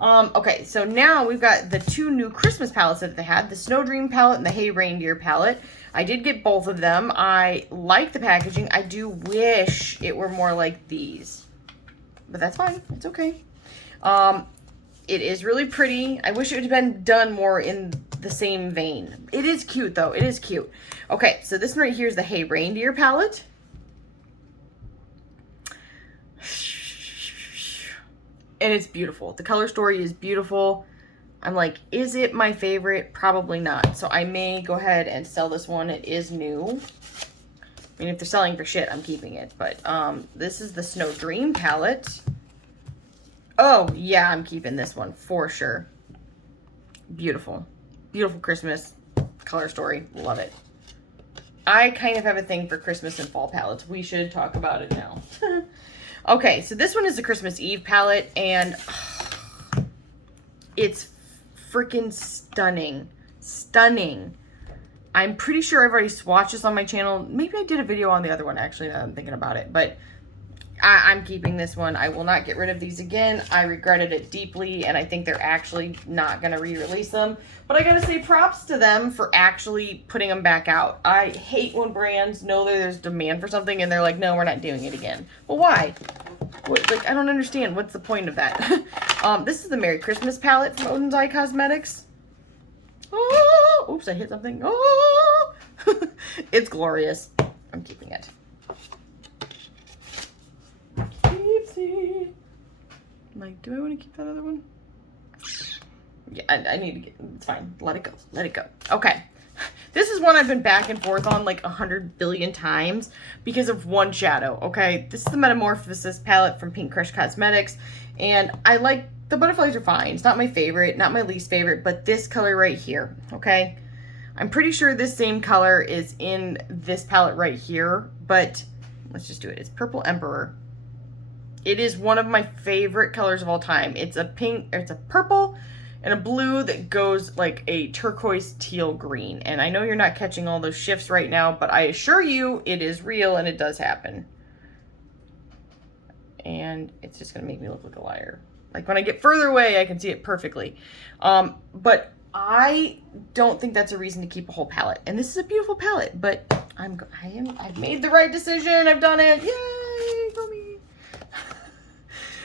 Okay, so now we've got the two new Christmas palettes that they had, the Snow Dream palette and the Hey Reindeer palette. I did get both of them. I like the packaging. I do wish it were more like these, but that's fine. It's okay. It is really pretty. I wish it had been done more in the same vein. It is cute though. It is cute. Okay, so this one right here is the Hey Reindeer palette. And it's beautiful. The color story is beautiful. I'm like, is it my favorite? Probably not. So I may go ahead and sell this one. It is new. I mean, if they're selling for shit, I'm keeping it. But this is the Snow Dream palette. Oh, yeah, I'm keeping this one for sure. Beautiful. Beautiful Christmas color story. Love it. I kind of have a thing for Christmas and fall palettes. We should talk about it now. Okay, so this one is the Christmas Eve palette, and it's freaking stunning. Stunning. I'm pretty sure I've already swatched this on my channel. Maybe I did a video on the other one, actually, now that I'm thinking about it. But I'm keeping this one. I will not get rid of these again. I regretted it deeply, and I think they're actually not going to re-release them. But I got to say props to them for actually putting them back out. I hate when brands know that there's demand for something, and they're like, no, we're not doing it again. Well, why? What, like, I don't understand. What's the point of that? This is the Merry Christmas palette from Odin's Eye Cosmetics. Oh, oops, I hit something. Oh, it's glorious. I'm keeping it. Like, do I want to keep that other one? Yeah, I need to get, it's fine. Let it go. Let it go. Okay. This is one I've been back and forth on like 100 billion times because of one shadow, okay? This is the Metamorphosis palette from Pink Crush Cosmetics, and I like, the butterflies are fine. It's not my favorite, not my least favorite, but this color right here, okay? I'm pretty sure this same color is in this palette right here, but let's just do it. It's Purple Emperor. It is one of my favorite colors of all time. It's a pink, or it's a purple and a blue that goes like a turquoise teal green. And I know you're not catching all those shifts right now, but I assure you it is real and it does happen. And it's just gonna make me look like a liar. Like when I get further away, I can see it perfectly. But I don't think that's a reason to keep a whole palette. And this is a beautiful palette, but I've made the right decision. I've done it. Yay, go me.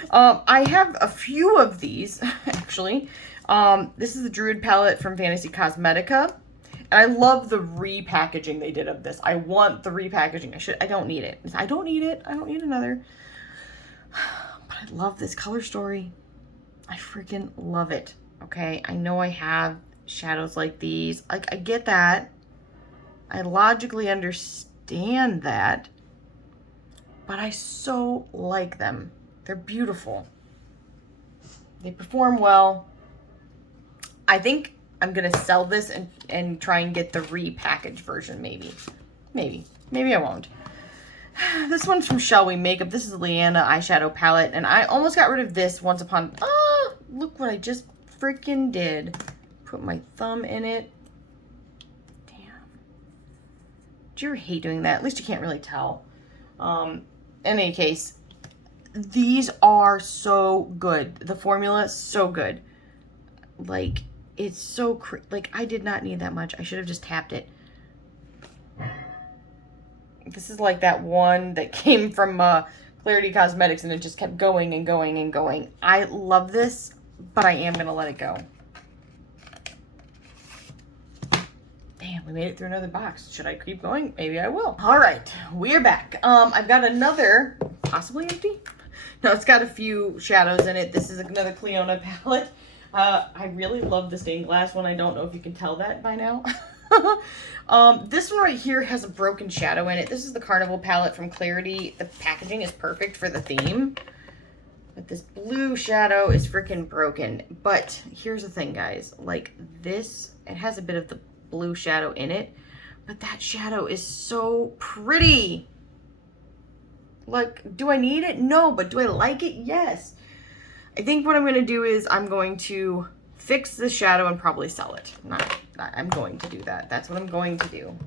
I have a few of these, actually. This is the Druid palette from Fantasy Cosmetica. And I love the repackaging they did of this. I want the repackaging. I don't need it. I don't need it. I don't need another. But I love this color story. I freaking love it. Okay, I know I have shadows like these. Like, I get that. I logically understand that. But I so like them. They're beautiful. They perform well. I think I'm gonna sell this and try and get the repackaged version, maybe. Maybe I won't. This one's from Shall We Makeup. This is the Leanna eyeshadow palette, and I almost got rid of this once upon. Ah, look what I just freaking did. Put my thumb in it. Damn. Do you ever hate doing that? At least you can't really tell. In any case, these are so good. The formula is so good. Like, it's so, like, I did not need that much. I should have just tapped it. This is like that one that came from Clarity Cosmetics and it just kept going and going and going. I love this, but I am going to let it go. Damn, we made it through another box. Should I keep going? Maybe I will. All right, we're back. I've got another, possibly empty. No, it's got a few shadows in it. This is another Cleona palette. I really love the stained glass one. I don't know if you can tell that by now. This one right here has a broken shadow in it. This is the Carnival palette from Clarity. The packaging is perfect for the theme. But this blue shadow is freaking broken. But here's the thing, guys. Like this, it has a bit of the blue shadow in it. But that shadow is so pretty. Like, do I need it? No, but do I like it? Yes. I think what I'm going to do is I'm going to fix the shadow and probably sell it. I'm going to do that. That's what I'm going to do.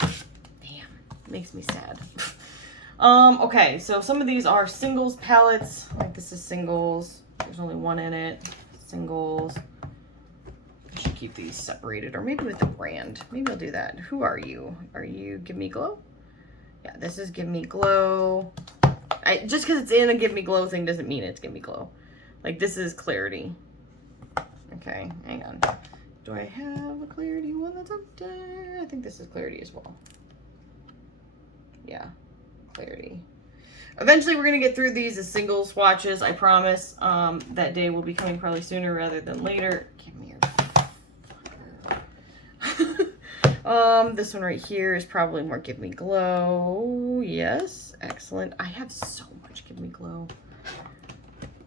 Damn, makes me sad. Okay, so some of these are singles palettes. Like this is singles. There's only one in it. Singles. I should keep these separated, or maybe with the brand. Maybe I'll do that. Who are you? Are you Give Me Glow? Yeah, this is Give Me Glow. Just because it's in a Give Me Glow thing doesn't mean it's Give Me Glow. Like this is Clarity. Okay, hang on. Do I have a Clarity one that's up there? I think this is Clarity as well. Yeah, Clarity. Eventually we're going to get through these as single swatches, I promise. That day will be coming probably sooner rather than later. Give me your... This one right here is probably more Give Me Glow. Yes, excellent. I have so much Give Me Glow.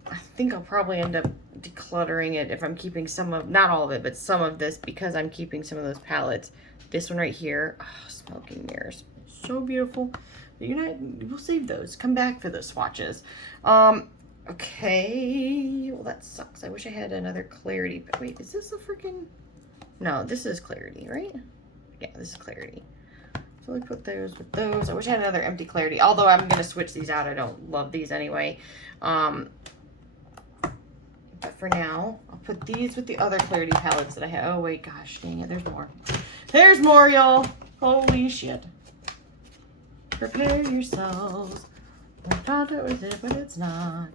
I think I'll probably end up decluttering it if I'm keeping some of, not all of it, but some of this because I'm keeping some of those palettes. This one right here, oh, Smoking Mirrors, so beautiful. We'll save those. Come back for those swatches. Okay, well that sucks. I wish I had another Clarity. But wait, is this a freaking? No, this is Clarity, right? Yeah, this is Clarity. So we put those with those. I wish I had another empty clarity, although I'm going to switch these out. I don't love these anyway. But for now, I'll put these with the other clarity palettes that I have. Oh, wait, gosh, dang it. There's more. There's more, y'all. Holy shit. Prepare yourselves. I thought it was it, but it's not.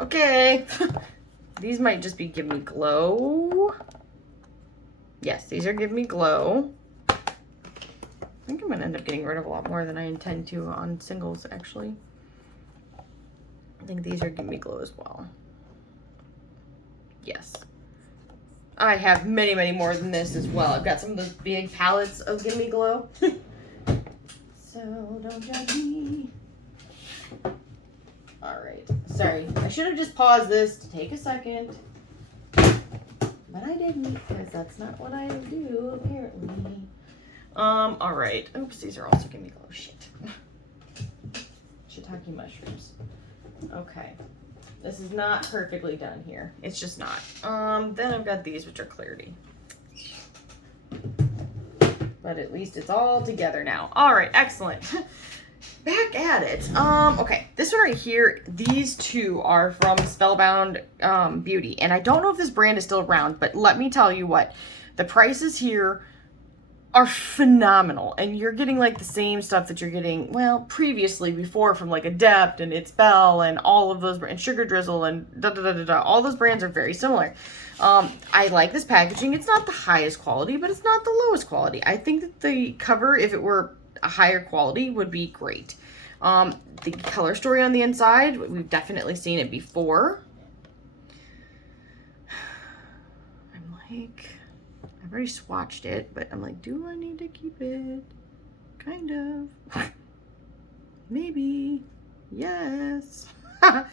Okay. These might just be Give Me Glow. Yes, these are Give Me Glow. I think I'm going to end up getting rid of a lot more than I intend to on singles, actually. I think these are Give Me Glow as well. Yes. I have many, many more than this as well. I've got some of those big palettes of Give Me Glow. So don't judge me. Alright. Sorry. I should have just paused this to take a second. But I didn't, because that's not what I do, apparently. Alright. Oops, these are also Give Me Glow. Shit. Shiitake mushrooms. Okay. This is not perfectly done here. It's just not. Then I've got these, which are clarity. But at least it's all together now. Alright, excellent. Back at it. Okay, this one right here, these two are from Spellbound Beauty. And I don't know if this brand is still around, but let me tell you what. The prices here are phenomenal. And you're getting like the same stuff that you're getting, well, previously before from like Adept and It's Belle and all of those, and Sugar Drizzle and da-da-da-da-da. All those brands are very similar. I like this packaging. It's not the highest quality, but it's not the lowest quality. I think that the cover, if it were a higher quality, would be great. The color story on the inside, we've definitely seen it before. I'm like, I've already swatched it, but I'm like, do I need to keep it? Kind of. Maybe. Yes. I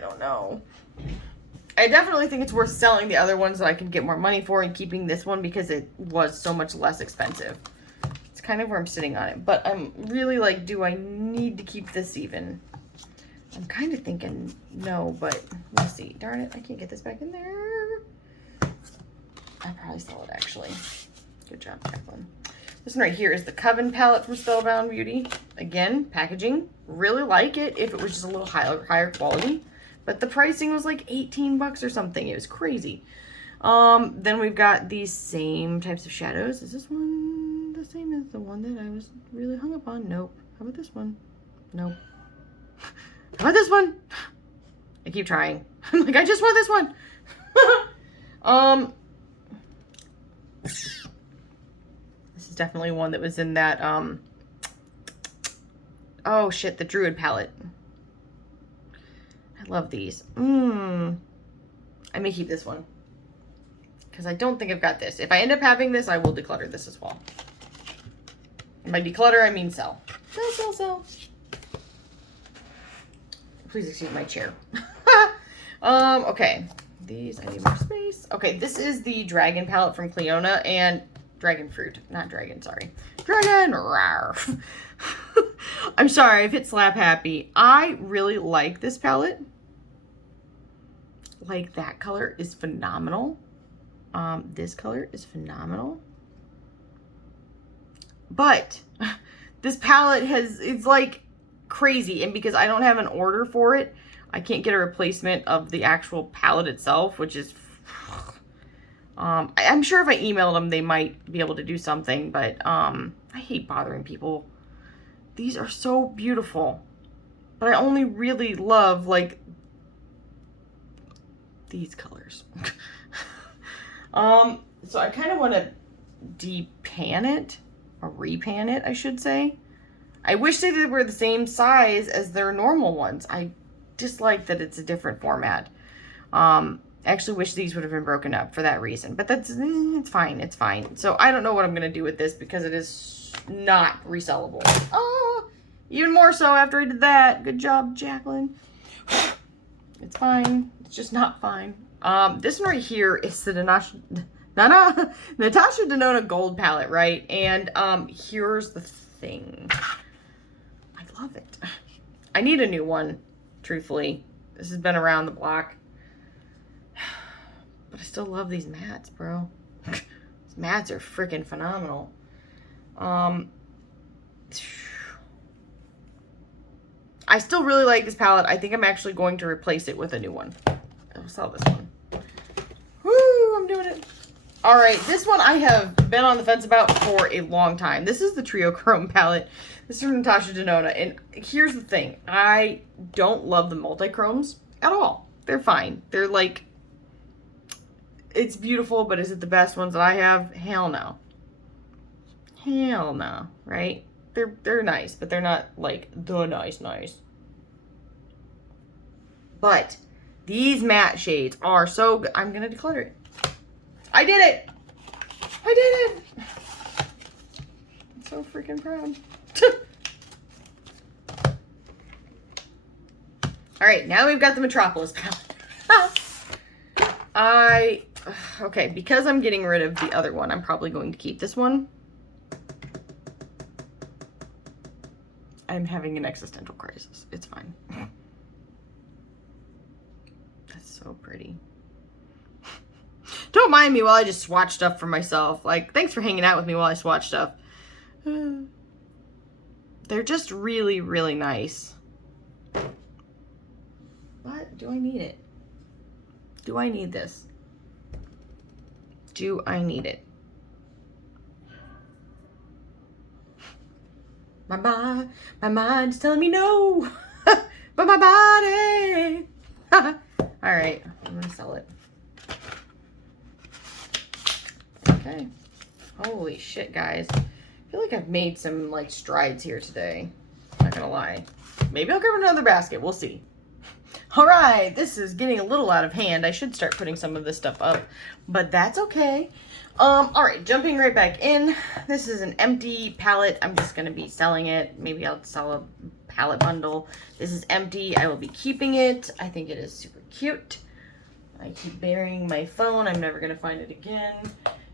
don't know. I definitely think it's worth selling the other ones that I can get more money for and keeping this one because it was so much less expensive. It's kind of where I'm sitting on it. But I'm really like, do I need to keep this even? I'm kind of thinking no, but we'll see. Darn it, I can't get this back in there. I'll probably sell it actually. Good job, Jacqueline. This one right here is the Coven palette from Spellbound Beauty. Again, packaging. Really like it if it was just a little higher quality. But the pricing was like 18 bucks or something. It was crazy. Then we've got these same types of shadows. Is this one the same as the one that I was really hung up on? Nope. How about this one? Nope. How about this one? I keep trying. I'm like, I just want this one. This is definitely one that was in that, oh shit, the Druid palette. I love these. I may keep this one. Because I don't think I've got this. If I end up having this, I will declutter this as well. And by declutter, I mean sell. Sell. Please excuse my chair. Okay. These, I need more space. Okay, this is the Dragon palette from Cleona and Dragon Fruit. Not Dragon, sorry. Dragon! Rawr. I'm sorry if it's slap happy. I really like this palette. Like, that color is phenomenal. This color is phenomenal. But this palette it's like crazy. And because I don't have an order for it, I can't get a replacement of the actual palette itself, which is... I'm sure if I emailed them, they might be able to do something. But I hate bothering people. These are so beautiful. But I only really love, like, these colors. So I kind of want to depan it, or repan it, I should say. I wish they were the same size as their normal ones. I dislike that it's a different format. I actually wish these would have been broken up for that reason, but that's, it's fine, it's fine. So I don't know what I'm going to do with this because it is not resellable. Oh, even more so after I did that. Good job, Jacqueline. It's fine. It's just not fine. This one right here is the Natasha Denona Gold palette, right? And here's the thing. I love it. I need a new one, truthfully. This has been around the block. But I still love these mattes, bro. It's mattes are freaking phenomenal. I still really like this palette. I think I'm actually going to replace it with a new one. I'll sell this one. Woo, I'm doing it. All right, this one I have been on the fence about for a long time. This is the Trio Chrome palette. This is from Natasha Denona. And here's the thing. I don't love the multi-chromes at all. They're fine. They're like, it's beautiful, but is it the best ones that I have? Hell no. Hell no, right? They're nice, but they're not like the nice. But these matte shades are so good. I'm gonna declutter it. I did it! I did it! I'm so freaking proud. Alright, now we've got the Metropolis palette. Okay, because I'm getting rid of the other one, I'm probably going to keep this one. I'm having an existential crisis. It's fine. That's so pretty. Don't mind me while I just swatch stuff for myself. Like, thanks for hanging out with me while I swatch stuff. They're just really, really nice. What? Do I need it? Do I need this? Do I need it? My mind's telling me no, but my body. All right, I'm gonna sell it. Okay. Holy shit, guys. I feel like I've made some like strides here today. Not gonna lie. Maybe I'll grab another basket. We'll see. All right, this is getting a little out of hand. I should start putting some of this stuff up, but that's okay. All right, jumping right back in. This is an empty palette. I'm just gonna be selling it. Maybe I'll sell a palette bundle. This is empty. I will be keeping it. I think it is super cute. I keep burying my phone. I'm never gonna find it again.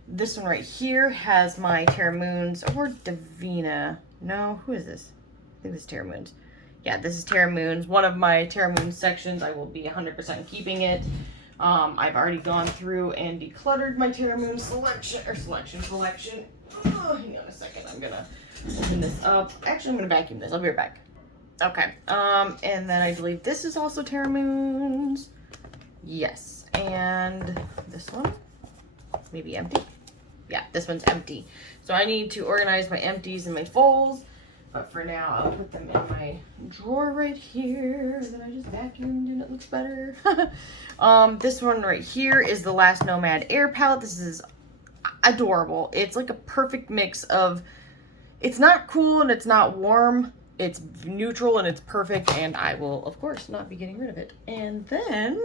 This one right here has my Terra Moons or Davina. No, who is this? I think this is Terra Moons. Yeah, this is Terra Moons. One of my Terra Moons sections. I will be 100% keeping it. I've already gone through and decluttered my Terra Moons collection. Oh, hang on a second. I'm gonna open this up. Actually, I'm gonna vacuum this. I'll be right back. Okay. And then I believe this is also Terra Moons. Yes. And this one, maybe empty. Yeah, this one's empty. So I need to organize my empties and my fulls. But for now, I'll put them in my drawer right here that I just vacuumed and it looks better. This one right here is the Last Nomad Air palette. This is adorable. It's like a perfect mix of, it's not cool and it's not warm. It's neutral and it's perfect. And I will, of course, not be getting rid of it. And then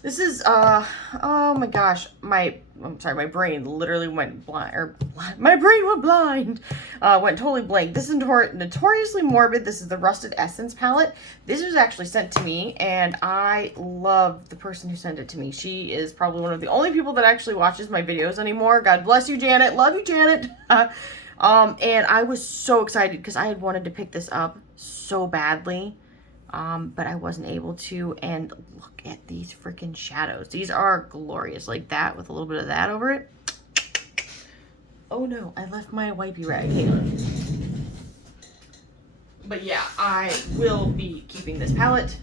this is, oh my gosh, I'm sorry, my brain literally went blind, or my brain went blind, went totally blank. This is Notoriously Morbid. This is the Rusted Essence palette. This was actually sent to me, and I love the person who sent it to me. She is probably one of the only people that actually watches my videos anymore. God bless you, Janet. Love you, Janet. And I was so excited because I had wanted to pick this up so badly. But I wasn't able to, and look at these freaking shadows. These are glorious, like that with a little bit of that over it. Oh no, I left my wipey rag. Hang on. But yeah, I will be keeping this palette.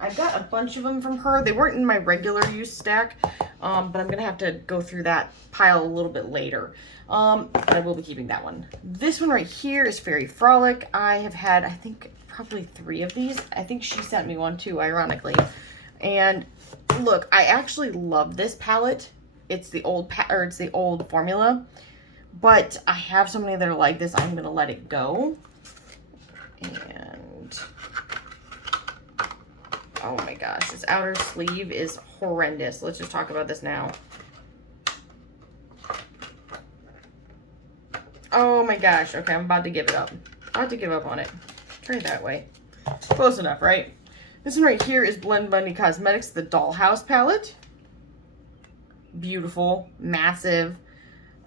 I've got a bunch of them from her. They weren't in my regular use stack, but I'm gonna have to go through that pile a little bit later. But I will be keeping that one. This one right here is Fairy Frolic. I have had, I think, probably 3 of these. I think she sent me one too, ironically. And look, I actually love this palette. It's the old it's the old formula, but I have so many that are like this. I'm gonna let it go. And oh my gosh, this outer sleeve is horrendous. Let's just talk about this now. Oh my gosh. Okay, I'm about to give it up. About to give up on it. Try it that way. Close enough, right? This one right here is Blend Bunny Cosmetics, the Dollhouse palette. Beautiful, massive.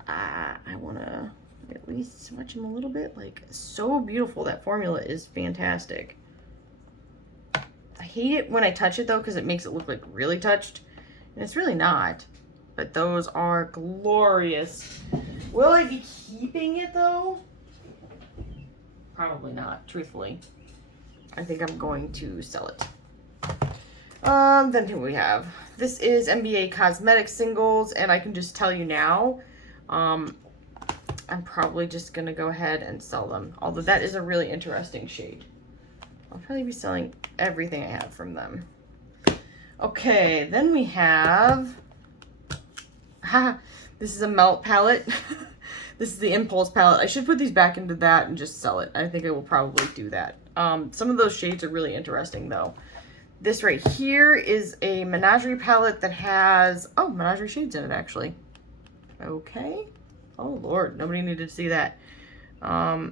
I want to at least swatch them a little bit. Like, so beautiful. That formula is fantastic. I hate it when I touch it, though, because it makes it look like really touched. And it's really not. but those are glorious. Will I be keeping it though? Probably not, truthfully. I think I'm going to sell it. Then who we have? This is NBA Cosmetics Singles, and I can just tell you now, I'm probably just gonna go ahead and sell them. Although that is a really interesting shade. I'll probably be selling everything I have from them. Okay, then we have, this is a Melt palette. This is the Impulse palette. I should put these back into that and just sell it. I think I will probably do that. Some of those shades are really interesting though. This right here is a Menagerie palette that has, oh, Menagerie shades in it actually. Okay. Oh Lord, nobody needed to see that. Oh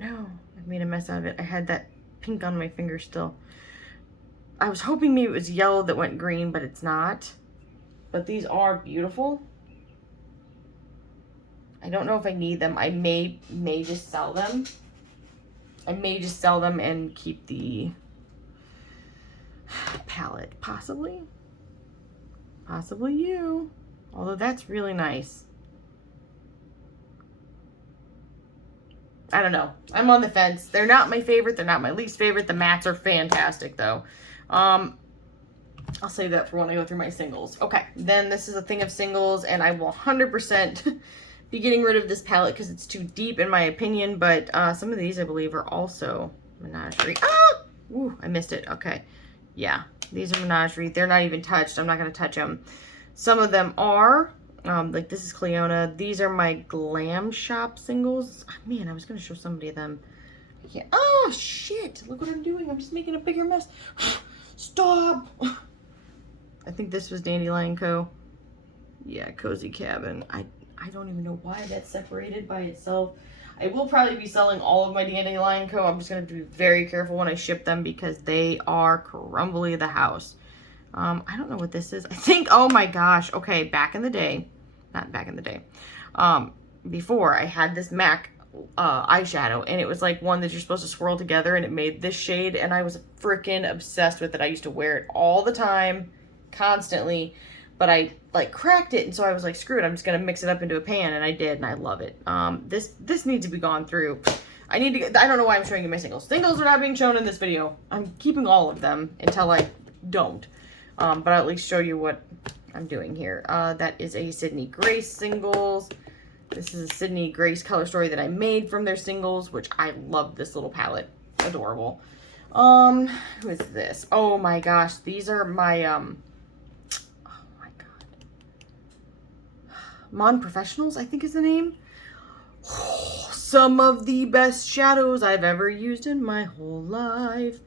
no, I made a mess out of it. I had that pink on my finger still. I was hoping maybe it was yellow that went green, but it's not. But these are beautiful. I don't know if I need them. I may just sell them. I may just sell them and keep the palette. Possibly. Possibly you. Although that's really nice. I don't know. I'm on the fence. They're not my favorite. They're not my least favorite. The mattes are fantastic though. I'll save that for when I go through my singles. Okay, then this is a thing of singles, and I will 100% be getting rid of this palette because it's too deep in my opinion, but some of these I believe are also Menagerie. Ah! Ooh, I missed it. Okay. Yeah, these are Menagerie. They're not even touched. I'm not going to touch them. Some of them are, like this is Cleona. These are my Glam Shop singles. Oh, man, I was going to show somebody of them. Yeah. Oh, shit. Look what I'm doing. I'm just making a bigger mess. Stop. I think this was Dandelion Co. Yeah, Cozy Cabin. I don't even know why that's separated by itself. I will probably be selling all of my Dandelion Co. I'm just going to be very careful when I ship them because they are crumbly the house. I don't know what this is. I think, oh my gosh. Okay, back in the day. Not back in the day. Before, I had this MAC eyeshadow, and it was like one that you're supposed to swirl together, and it made this shade, and I was freaking obsessed with it. I used to wear it all the time, constantly. But I like cracked it, and so I was like, screw it, I'm just gonna mix it up into a pan, and I did, and I love it. This needs to be gone through. I don't know why I'm showing you my singles. Singles are not being shown in this video. I'm keeping all of them until I don't. But I'll at least show you what I'm doing here. That is a Sydney Grace singles. This is a Sydney Grace color story that I made from their singles, which I love this little palette. Adorable. Who is this? Oh my gosh, these are my, Mon Professionals, I think is the name. Oh, some of the best shadows I've ever used in my whole life.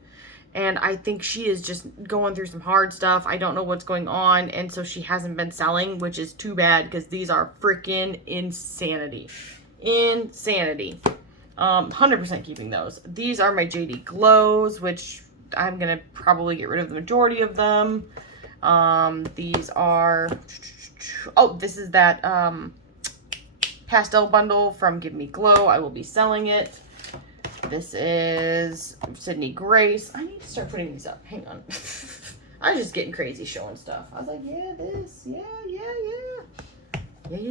And I think she is just going through some hard stuff. I don't know what's going on. And so she hasn't been selling, which is too bad because these are freaking insanity. Insanity. 100% keeping those. These are my JD Glows, which I'm going to probably get rid of the majority of them. These are... Oh, this is that pastel bundle from Give Me Glow. I will be selling it. This is Sydney Grace. I need to start putting these up. Hang on. I was just getting crazy showing stuff. I was like, yeah, this. Yeah. Let's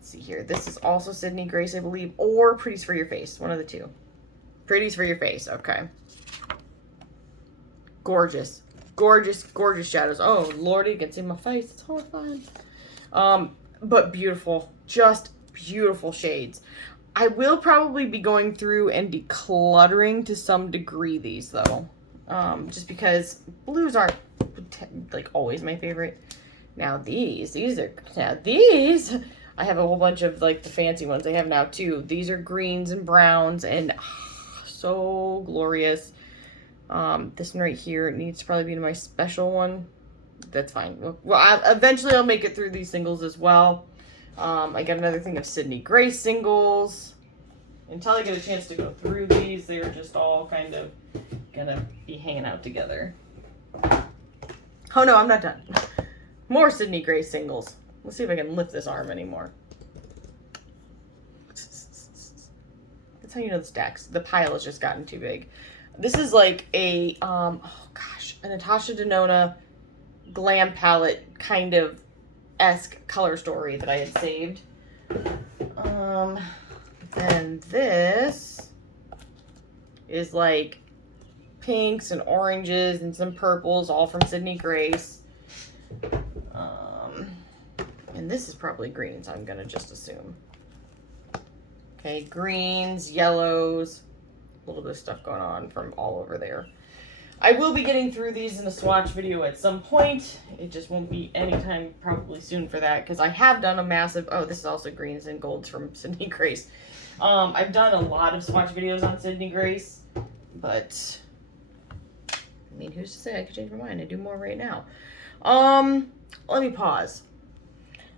see here. This is also Sydney Grace, I believe, or Pretties for Your Face. One of the two. Pretties for Your Face. Okay. Gorgeous. Gorgeous, gorgeous shadows. Oh, Lordy, you can see my face. It's horrifying. But beautiful. Just beautiful shades. I will probably be going through and decluttering to some degree these, though. Just because blues aren't, like, always my favorite. Now these, I have a whole bunch of, like, the fancy ones I have now, too. These are greens and browns, and so glorious. This one right here needs to probably be my special one. That's fine. Well, eventually I'll make it through these singles as well. I got another thing of Sydney Grace singles. Until I get a chance to go through these, they're just all kind of gonna be hanging out together. Oh no, I'm not done. More Sydney Grace singles. Let's see if I can lift this arm anymore. That's how you know the stacks. The pile has just gotten too big. This is like a, oh gosh, a Natasha Denona glam palette kind of esque color story that I had saved. And this is like pinks and oranges and some purples, all from Sydney Grace. And this is probably greens, I'm gonna just assume. Okay, greens, yellows, a little bit of stuff going on from all over there. I will be getting through these in a swatch video at some point. It just won't be anytime probably soon for that, because I have done a massive, oh, this is also greens and golds from Sydney Grace. I've done a lot of swatch videos on Sydney Grace, but I mean, who's to say I could change my mind and do more right now. Let me pause.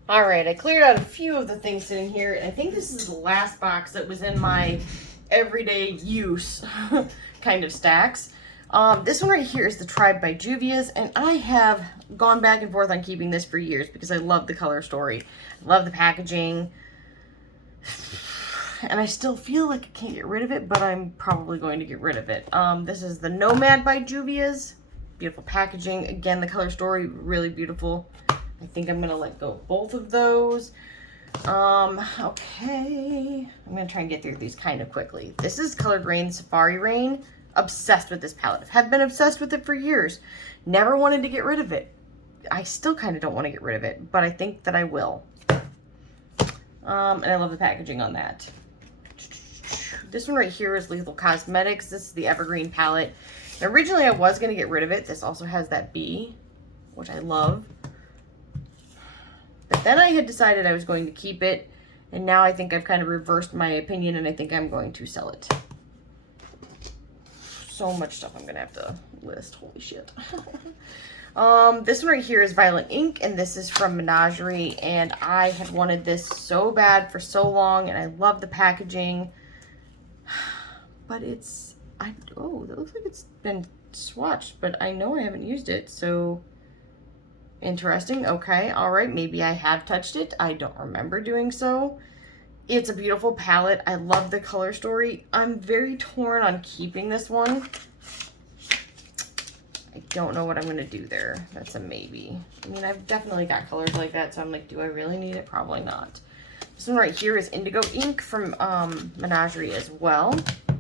All right, I cleared out a few of the things sitting here, and I think this is the last box that was in my everyday use kind of stacks. This one right here is the Tribe by Juvia's, and I have gone back and forth on keeping this for years because I love the color story. I love the packaging, and I still feel like I can't get rid of it, but I'm probably going to get rid of it. This is the Nomad by Juvia's. Beautiful packaging. Again, the color story, really beautiful. I think I'm gonna let go of both of those. Okay. I'm gonna try and get through these kind of quickly. This is Colored Rain Safari Rain. Obsessed with this palette. Have been obsessed with it for years. Never wanted to get rid of it. I still kind of don't want to get rid of it, but I think that I will. And I love the packaging on that. This one right here is Lethal Cosmetics. This is the Evergreen palette. And originally I was going to get rid of it. This also has that bee, which I love. But then I had decided I was going to keep it, and now I think I've kind of reversed my opinion, and I think I'm going to sell it. So much stuff I'm gonna have to list. Holy shit. This one right here is Violet Ink, and this is from Menagerie, and I had wanted this so bad for so long, and I love the packaging, but it's, oh, that looks like it's been swatched, but I know I haven't used it, so interesting. Okay, all right, maybe I have touched it. I don't remember doing so. It's a beautiful palette. I love the color story. I'm very torn on keeping this one. I don't know what I'm going to do there. That's a maybe. I mean, I've definitely got colors like that, so I'm like, do I really need it? Probably not. This one right here is Indigo Ink from Menagerie as well.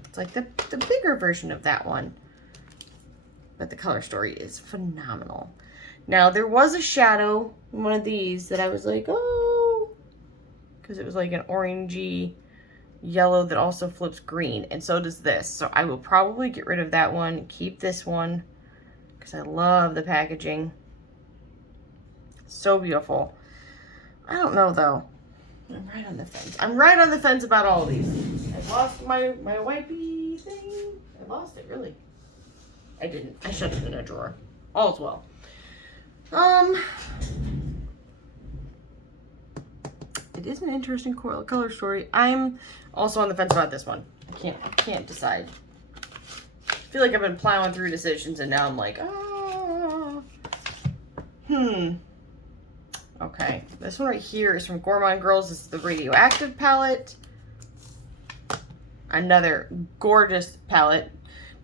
It's like the bigger version of that one. But the color story is phenomenal. Now, there was a shadow in one of these that I was like, oh, because it was like an orangey yellow that also flips green, and so does this. So I will probably get rid of that one, keep this one, because I love the packaging. So beautiful. I don't know, though. I'm right on the fence. I'm right on the fence about all these. I lost my wipey thing. I lost it, really. I didn't. I shoved it in a drawer. All's well. It is an interesting color story. I'm also on the fence about this one. I can't decide. I feel like I've been plowing through decisions, and now I'm like, Okay, this one right here is from Gourmand Girls. This is the Radioactive palette. Another gorgeous palette.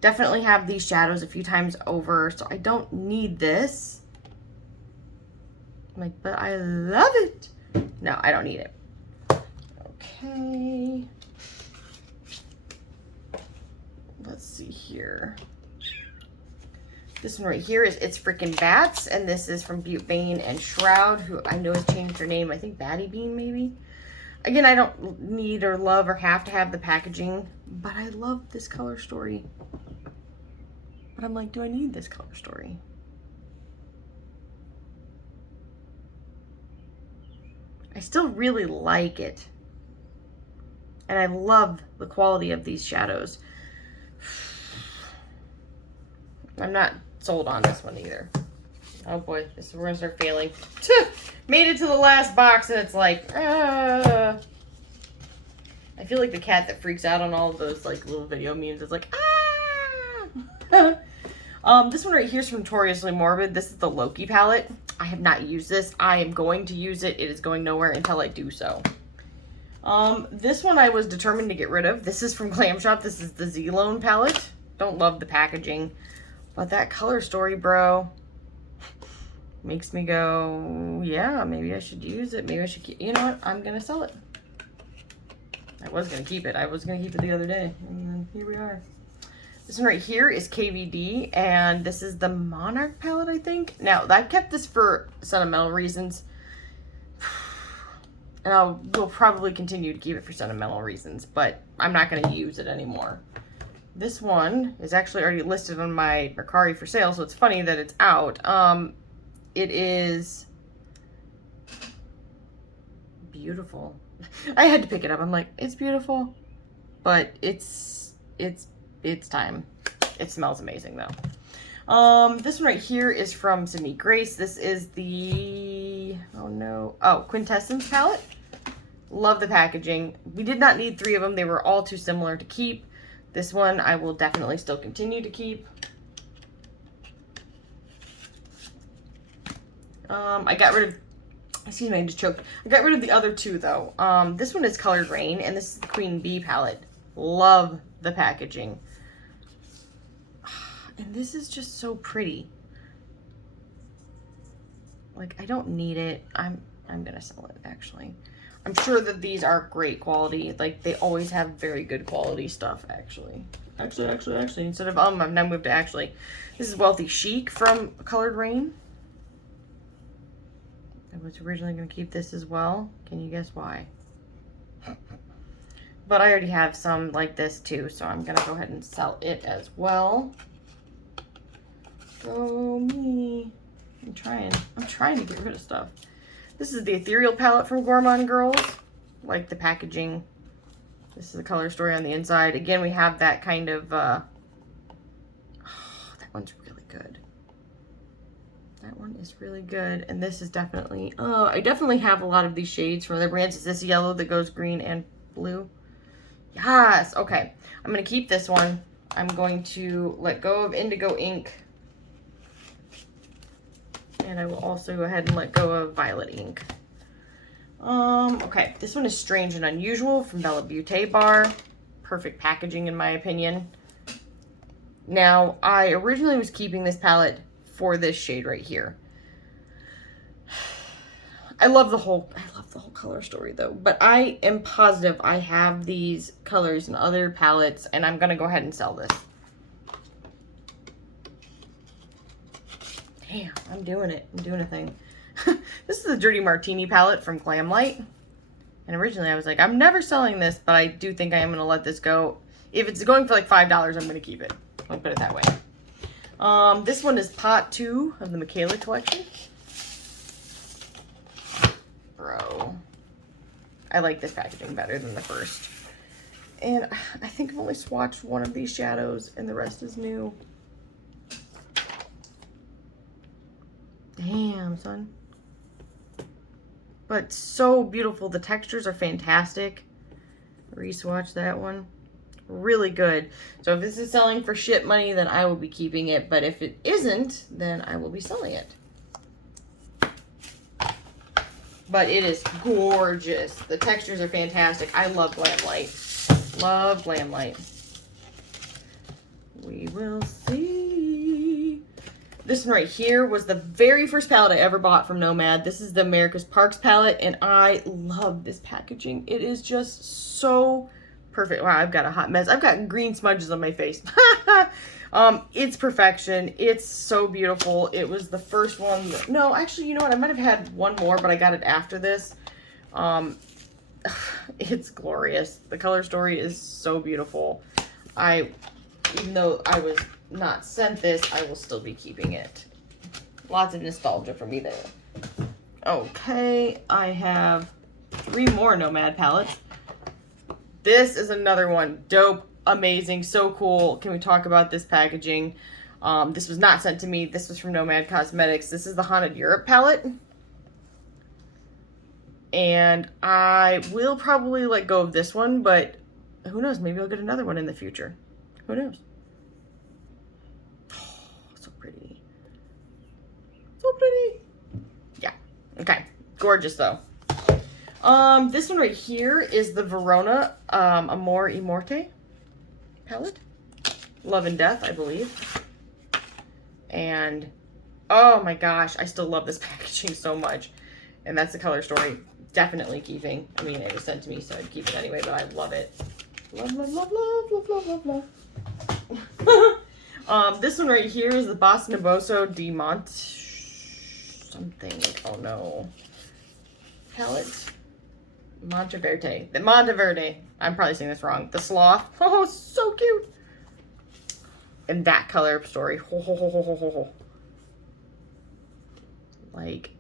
Definitely have these shadows a few times over, so I don't need this. I'm like, but I love it. No, I don't need it. Okay. Let's see here. This one right here is It's Freaking Bats, and this is from Butte Bain and Shroud, who I know has changed their name. I think Batty Bean, maybe. Again, I don't need or love or have to have the packaging, but I love this color story. But I'm like, do I need this color story? I still really like it. And I love the quality of these shadows. I'm not sold on this one either. Oh boy, we're gonna start failing. Made it to the last box, and it's like, I feel like the cat that freaks out on all of those like little video memes. It's like, this one right here is from Notoriously Morbid. This is the Loki palette. I have not used this. I am going to use it. It is going nowhere until I do so. This one I was determined to get rid of. This is from Glam Shop. This is the Z-Lone palette. Don't love the packaging, But that color story, bro, makes me go, yeah, maybe I should use it. Maybe I should keep, you know what? I'm going to sell it. I was going to keep it. I was going to keep it the other day. And then here we are. This one right here is KVD, and this is the Monarch palette, I think. Now, I kept this for sentimental reasons. And we'll probably continue to keep it for sentimental reasons, but I'm not going to use it anymore. This one is actually already listed on my Mercari for sale, so it's funny that it's out. It is beautiful. I had to pick it up. I'm like, it's beautiful, but it's time. It smells amazing though. This one right here is from Sydney Grace. This is the, Quintessence palette. Love the packaging. We did not need 3 of them. They were all too similar to keep. This one I will definitely still continue to keep. I got rid of, excuse me, I just choked. I got rid of the other 2 though. This one is Colored Rain, and this is the Queen Bee palette. Love the packaging. And this is just so pretty. Like, I don't need it. I'm gonna sell it, actually. I'm sure that these are great quality. Like, they always have very good quality stuff, actually. Actually, instead of, I've now moved to actually. This is Wealthy Chic from Colored Rain. I was originally gonna keep this as well. Can you guess why? But I already have some like this too, so I'm gonna go ahead and sell it as well. Go me. I'm trying to get rid of stuff. This is the Ethereal palette from Gourmand Girls. Like the packaging. This is the color story on the inside. Again, we have that kind of, that one's really good. That one is really good. And this is definitely, I definitely have a lot of these shades from other brands. Is this yellow that goes green and blue? Yes, okay. I'm going to keep this one. I'm going to let go of Indigo Ink. And I will also go ahead and let go of Violet Ink. Okay, this one is Strange and Unusual from Bella Beauté Bar. Perfect packaging in my opinion. Now, I originally was keeping this palette for this shade right here. I love the whole color story though, but I am positive I have these colors in other palettes, and I'm gonna go ahead and sell this. Damn, I'm doing it. I'm doing a thing. This is the Dirty Martini palette from Glamlight. And originally I was like, I'm never selling this, but I do think I am going to let this go. If it's going for like $5, I'm going to keep it. I'll put it that way. This one is Pot 2 of the Michaela collection. Bro. I like this packaging better than the first. And I think I've only swatched one of these shadows and the rest is new. Damn, son. But so beautiful. The textures are fantastic. Re-swatch that one. Really good. So if this is selling for shit money, then I will be keeping it. But if it isn't, then I will be selling it. But it is gorgeous. The textures are fantastic. I love Glamlight. Love Glamlight. We will see. This one right here was the very first palette I ever bought from Nomad. This is the America's Parks palette, and I love this packaging. It is just so perfect. Wow, I've got a hot mess. I've got green smudges on my face. It's perfection. It's so beautiful. It was the first one. No, actually, you know what? I might have had one more, but I got it after this. It's glorious. The color story is so beautiful. Even though I was not sent this, I will still be keeping it. Lots of nostalgia for me there. Okay, I have 3 more Nomad palettes. This is another one. Dope, amazing, so cool. Can we talk about this packaging? This was not sent to me. This was from Nomad Cosmetics. This is the Haunted Europe palette. And I will probably let go of this one, but who knows? Maybe I'll get another one in the future. Who knows? Oh, so pretty. So pretty. Yeah. Okay. Gorgeous, though. This one right here is the Verona Amor y Morte palette. Love and Death, I believe. And oh my gosh, I still love this packaging so much. And that's the color story. Definitely keeping. I mean, it was sent to me, so I'd keep it anyway, but I love it. Love, love, love, love, love, love, love, love. This one right here is the Boss Noboso de something. Oh no. Palette. Monteverde. The Monteverde. I'm probably saying this wrong. The Sloth. Oh, so cute. And that color story. Ho, ho, ho, ho, ho, ho, ho. Like,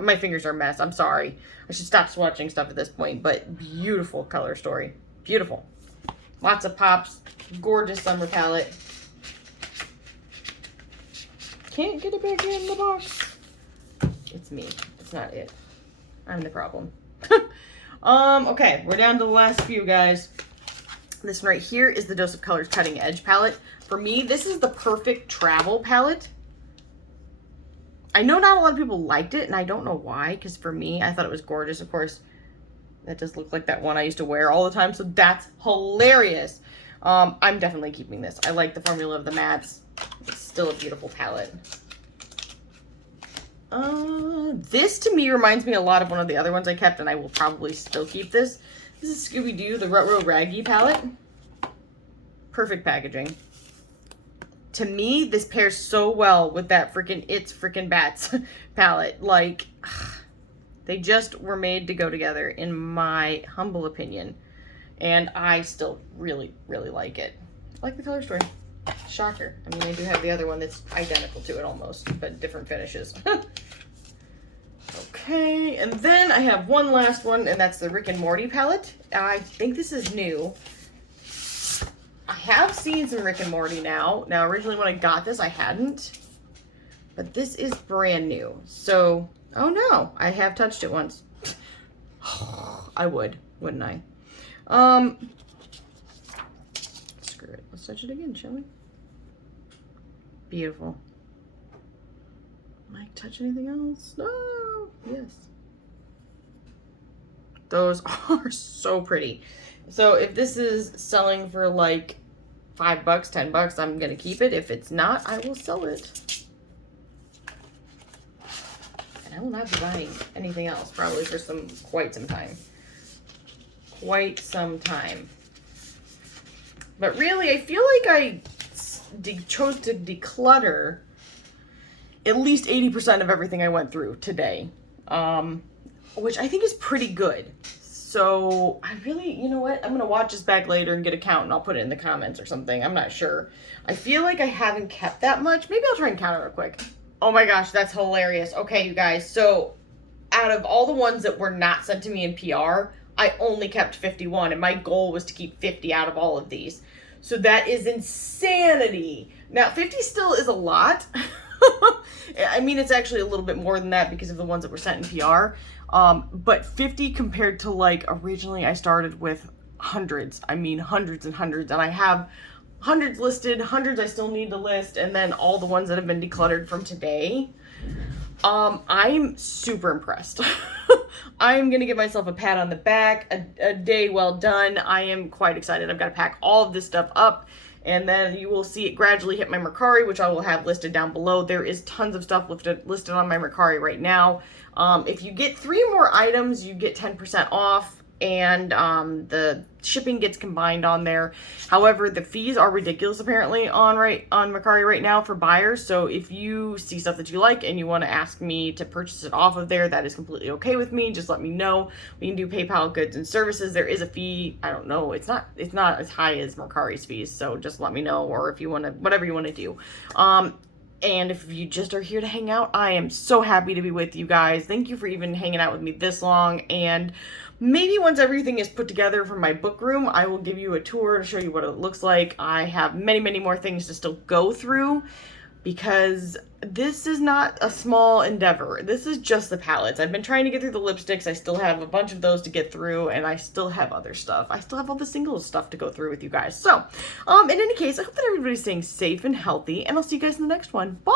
my fingers are a mess. I'm sorry. I should stop swatching stuff at this point, but beautiful color story. Beautiful. Lots of pops. Gorgeous summer palette. Can't get it back in the box. It's me. It's not it. I'm the problem. Okay, we're down to the last few, guys. This one right here is the Dose of Colors Cutting Edge palette. For me, this is the perfect travel palette. I know not a lot of people liked it, and I don't know why, because for me, I thought it was gorgeous. Of course, that does look like that one I used to wear all the time, so that's hilarious. I'm definitely keeping this. I like the formula of the mattes. It's still a beautiful palette. This to me reminds me a lot of one of the other ones I kept, and I will probably still keep this. This is Scooby-Doo, the Ruh-Roh Raggy palette. Perfect packaging. To me, this pairs so well with that freaking It's Freaking Bats palette. Like, they just were made to go together, in my humble opinion. And I still really, really like it. I like the color story. Shocker. I mean, I do have the other one that's identical to it almost, but different finishes. Okay, and then I have one last one, and that's the Rick and Morty palette. I think this is new. I have seen some Rick and Morty now. Now, originally when I got this, I hadn't. But this is brand new. So, oh no, I have touched it once. I would, wouldn't I? Screw it. Let's touch it again, shall we? Beautiful. Might touch anything else? No. Yes. Those are so pretty. So if this is selling for like $5, $10, I'm gonna keep it. If it's not, I will sell it. And I will not be buying anything else probably for quite some time. Quite some time. But really, I feel like I chose to declutter at least 80% of everything I went through today, which I think is pretty good. So I really, you know what? I'm going to watch this back later and get a count, and I'll put it in the comments or something. I'm not sure. I feel like I haven't kept that much. Maybe I'll try and count it real quick. Oh my gosh, that's hilarious. Okay, you guys. So out of all the ones that were not sent to me in PR, I only kept 51, and my goal was to keep 50 out of all of these. So that is insanity. Now, 50 still is a lot. I mean, it's actually a little bit more than that because of the ones that were sent in PR. But 50 compared to, like, originally I started with hundreds. I mean, hundreds and hundreds. And I have hundreds listed, hundreds I still need to list, and then all the ones that have been decluttered from today. I'm super impressed. I'm going to give myself a pat on the back, a day well done. I am quite excited. I've got to pack all of this stuff up, and then you will see it gradually hit my Mercari, which I will have listed down below. There is tons of stuff listed on my Mercari right now. If you get 3 more items, you get 10% off, and the shipping gets combined on there. However, the fees are ridiculous apparently on Mercari right now for buyers. So if you see stuff that you like and you want to ask me to purchase it off of there, that is completely okay with me. Just let me know. We can do PayPal goods and services. There is a fee. I don't know. It's not as high as Mercari's fees. So just let me know, or if you want to, whatever you want to do. And if you just are here to hang out, I am so happy to be with you guys. Thank you for even hanging out with me this long. And maybe once everything is put together for my book room, I will give you a tour to show you what it looks like. I have many, many more things to still go through because this is not a small endeavor. This is just the palettes. I've been trying to get through the lipsticks. I still have a bunch of those to get through, and I still have other stuff. I still have all the singles stuff to go through with you guys. So, in any case, I hope that everybody's staying safe and healthy, and I'll see you guys in the next one. Bye!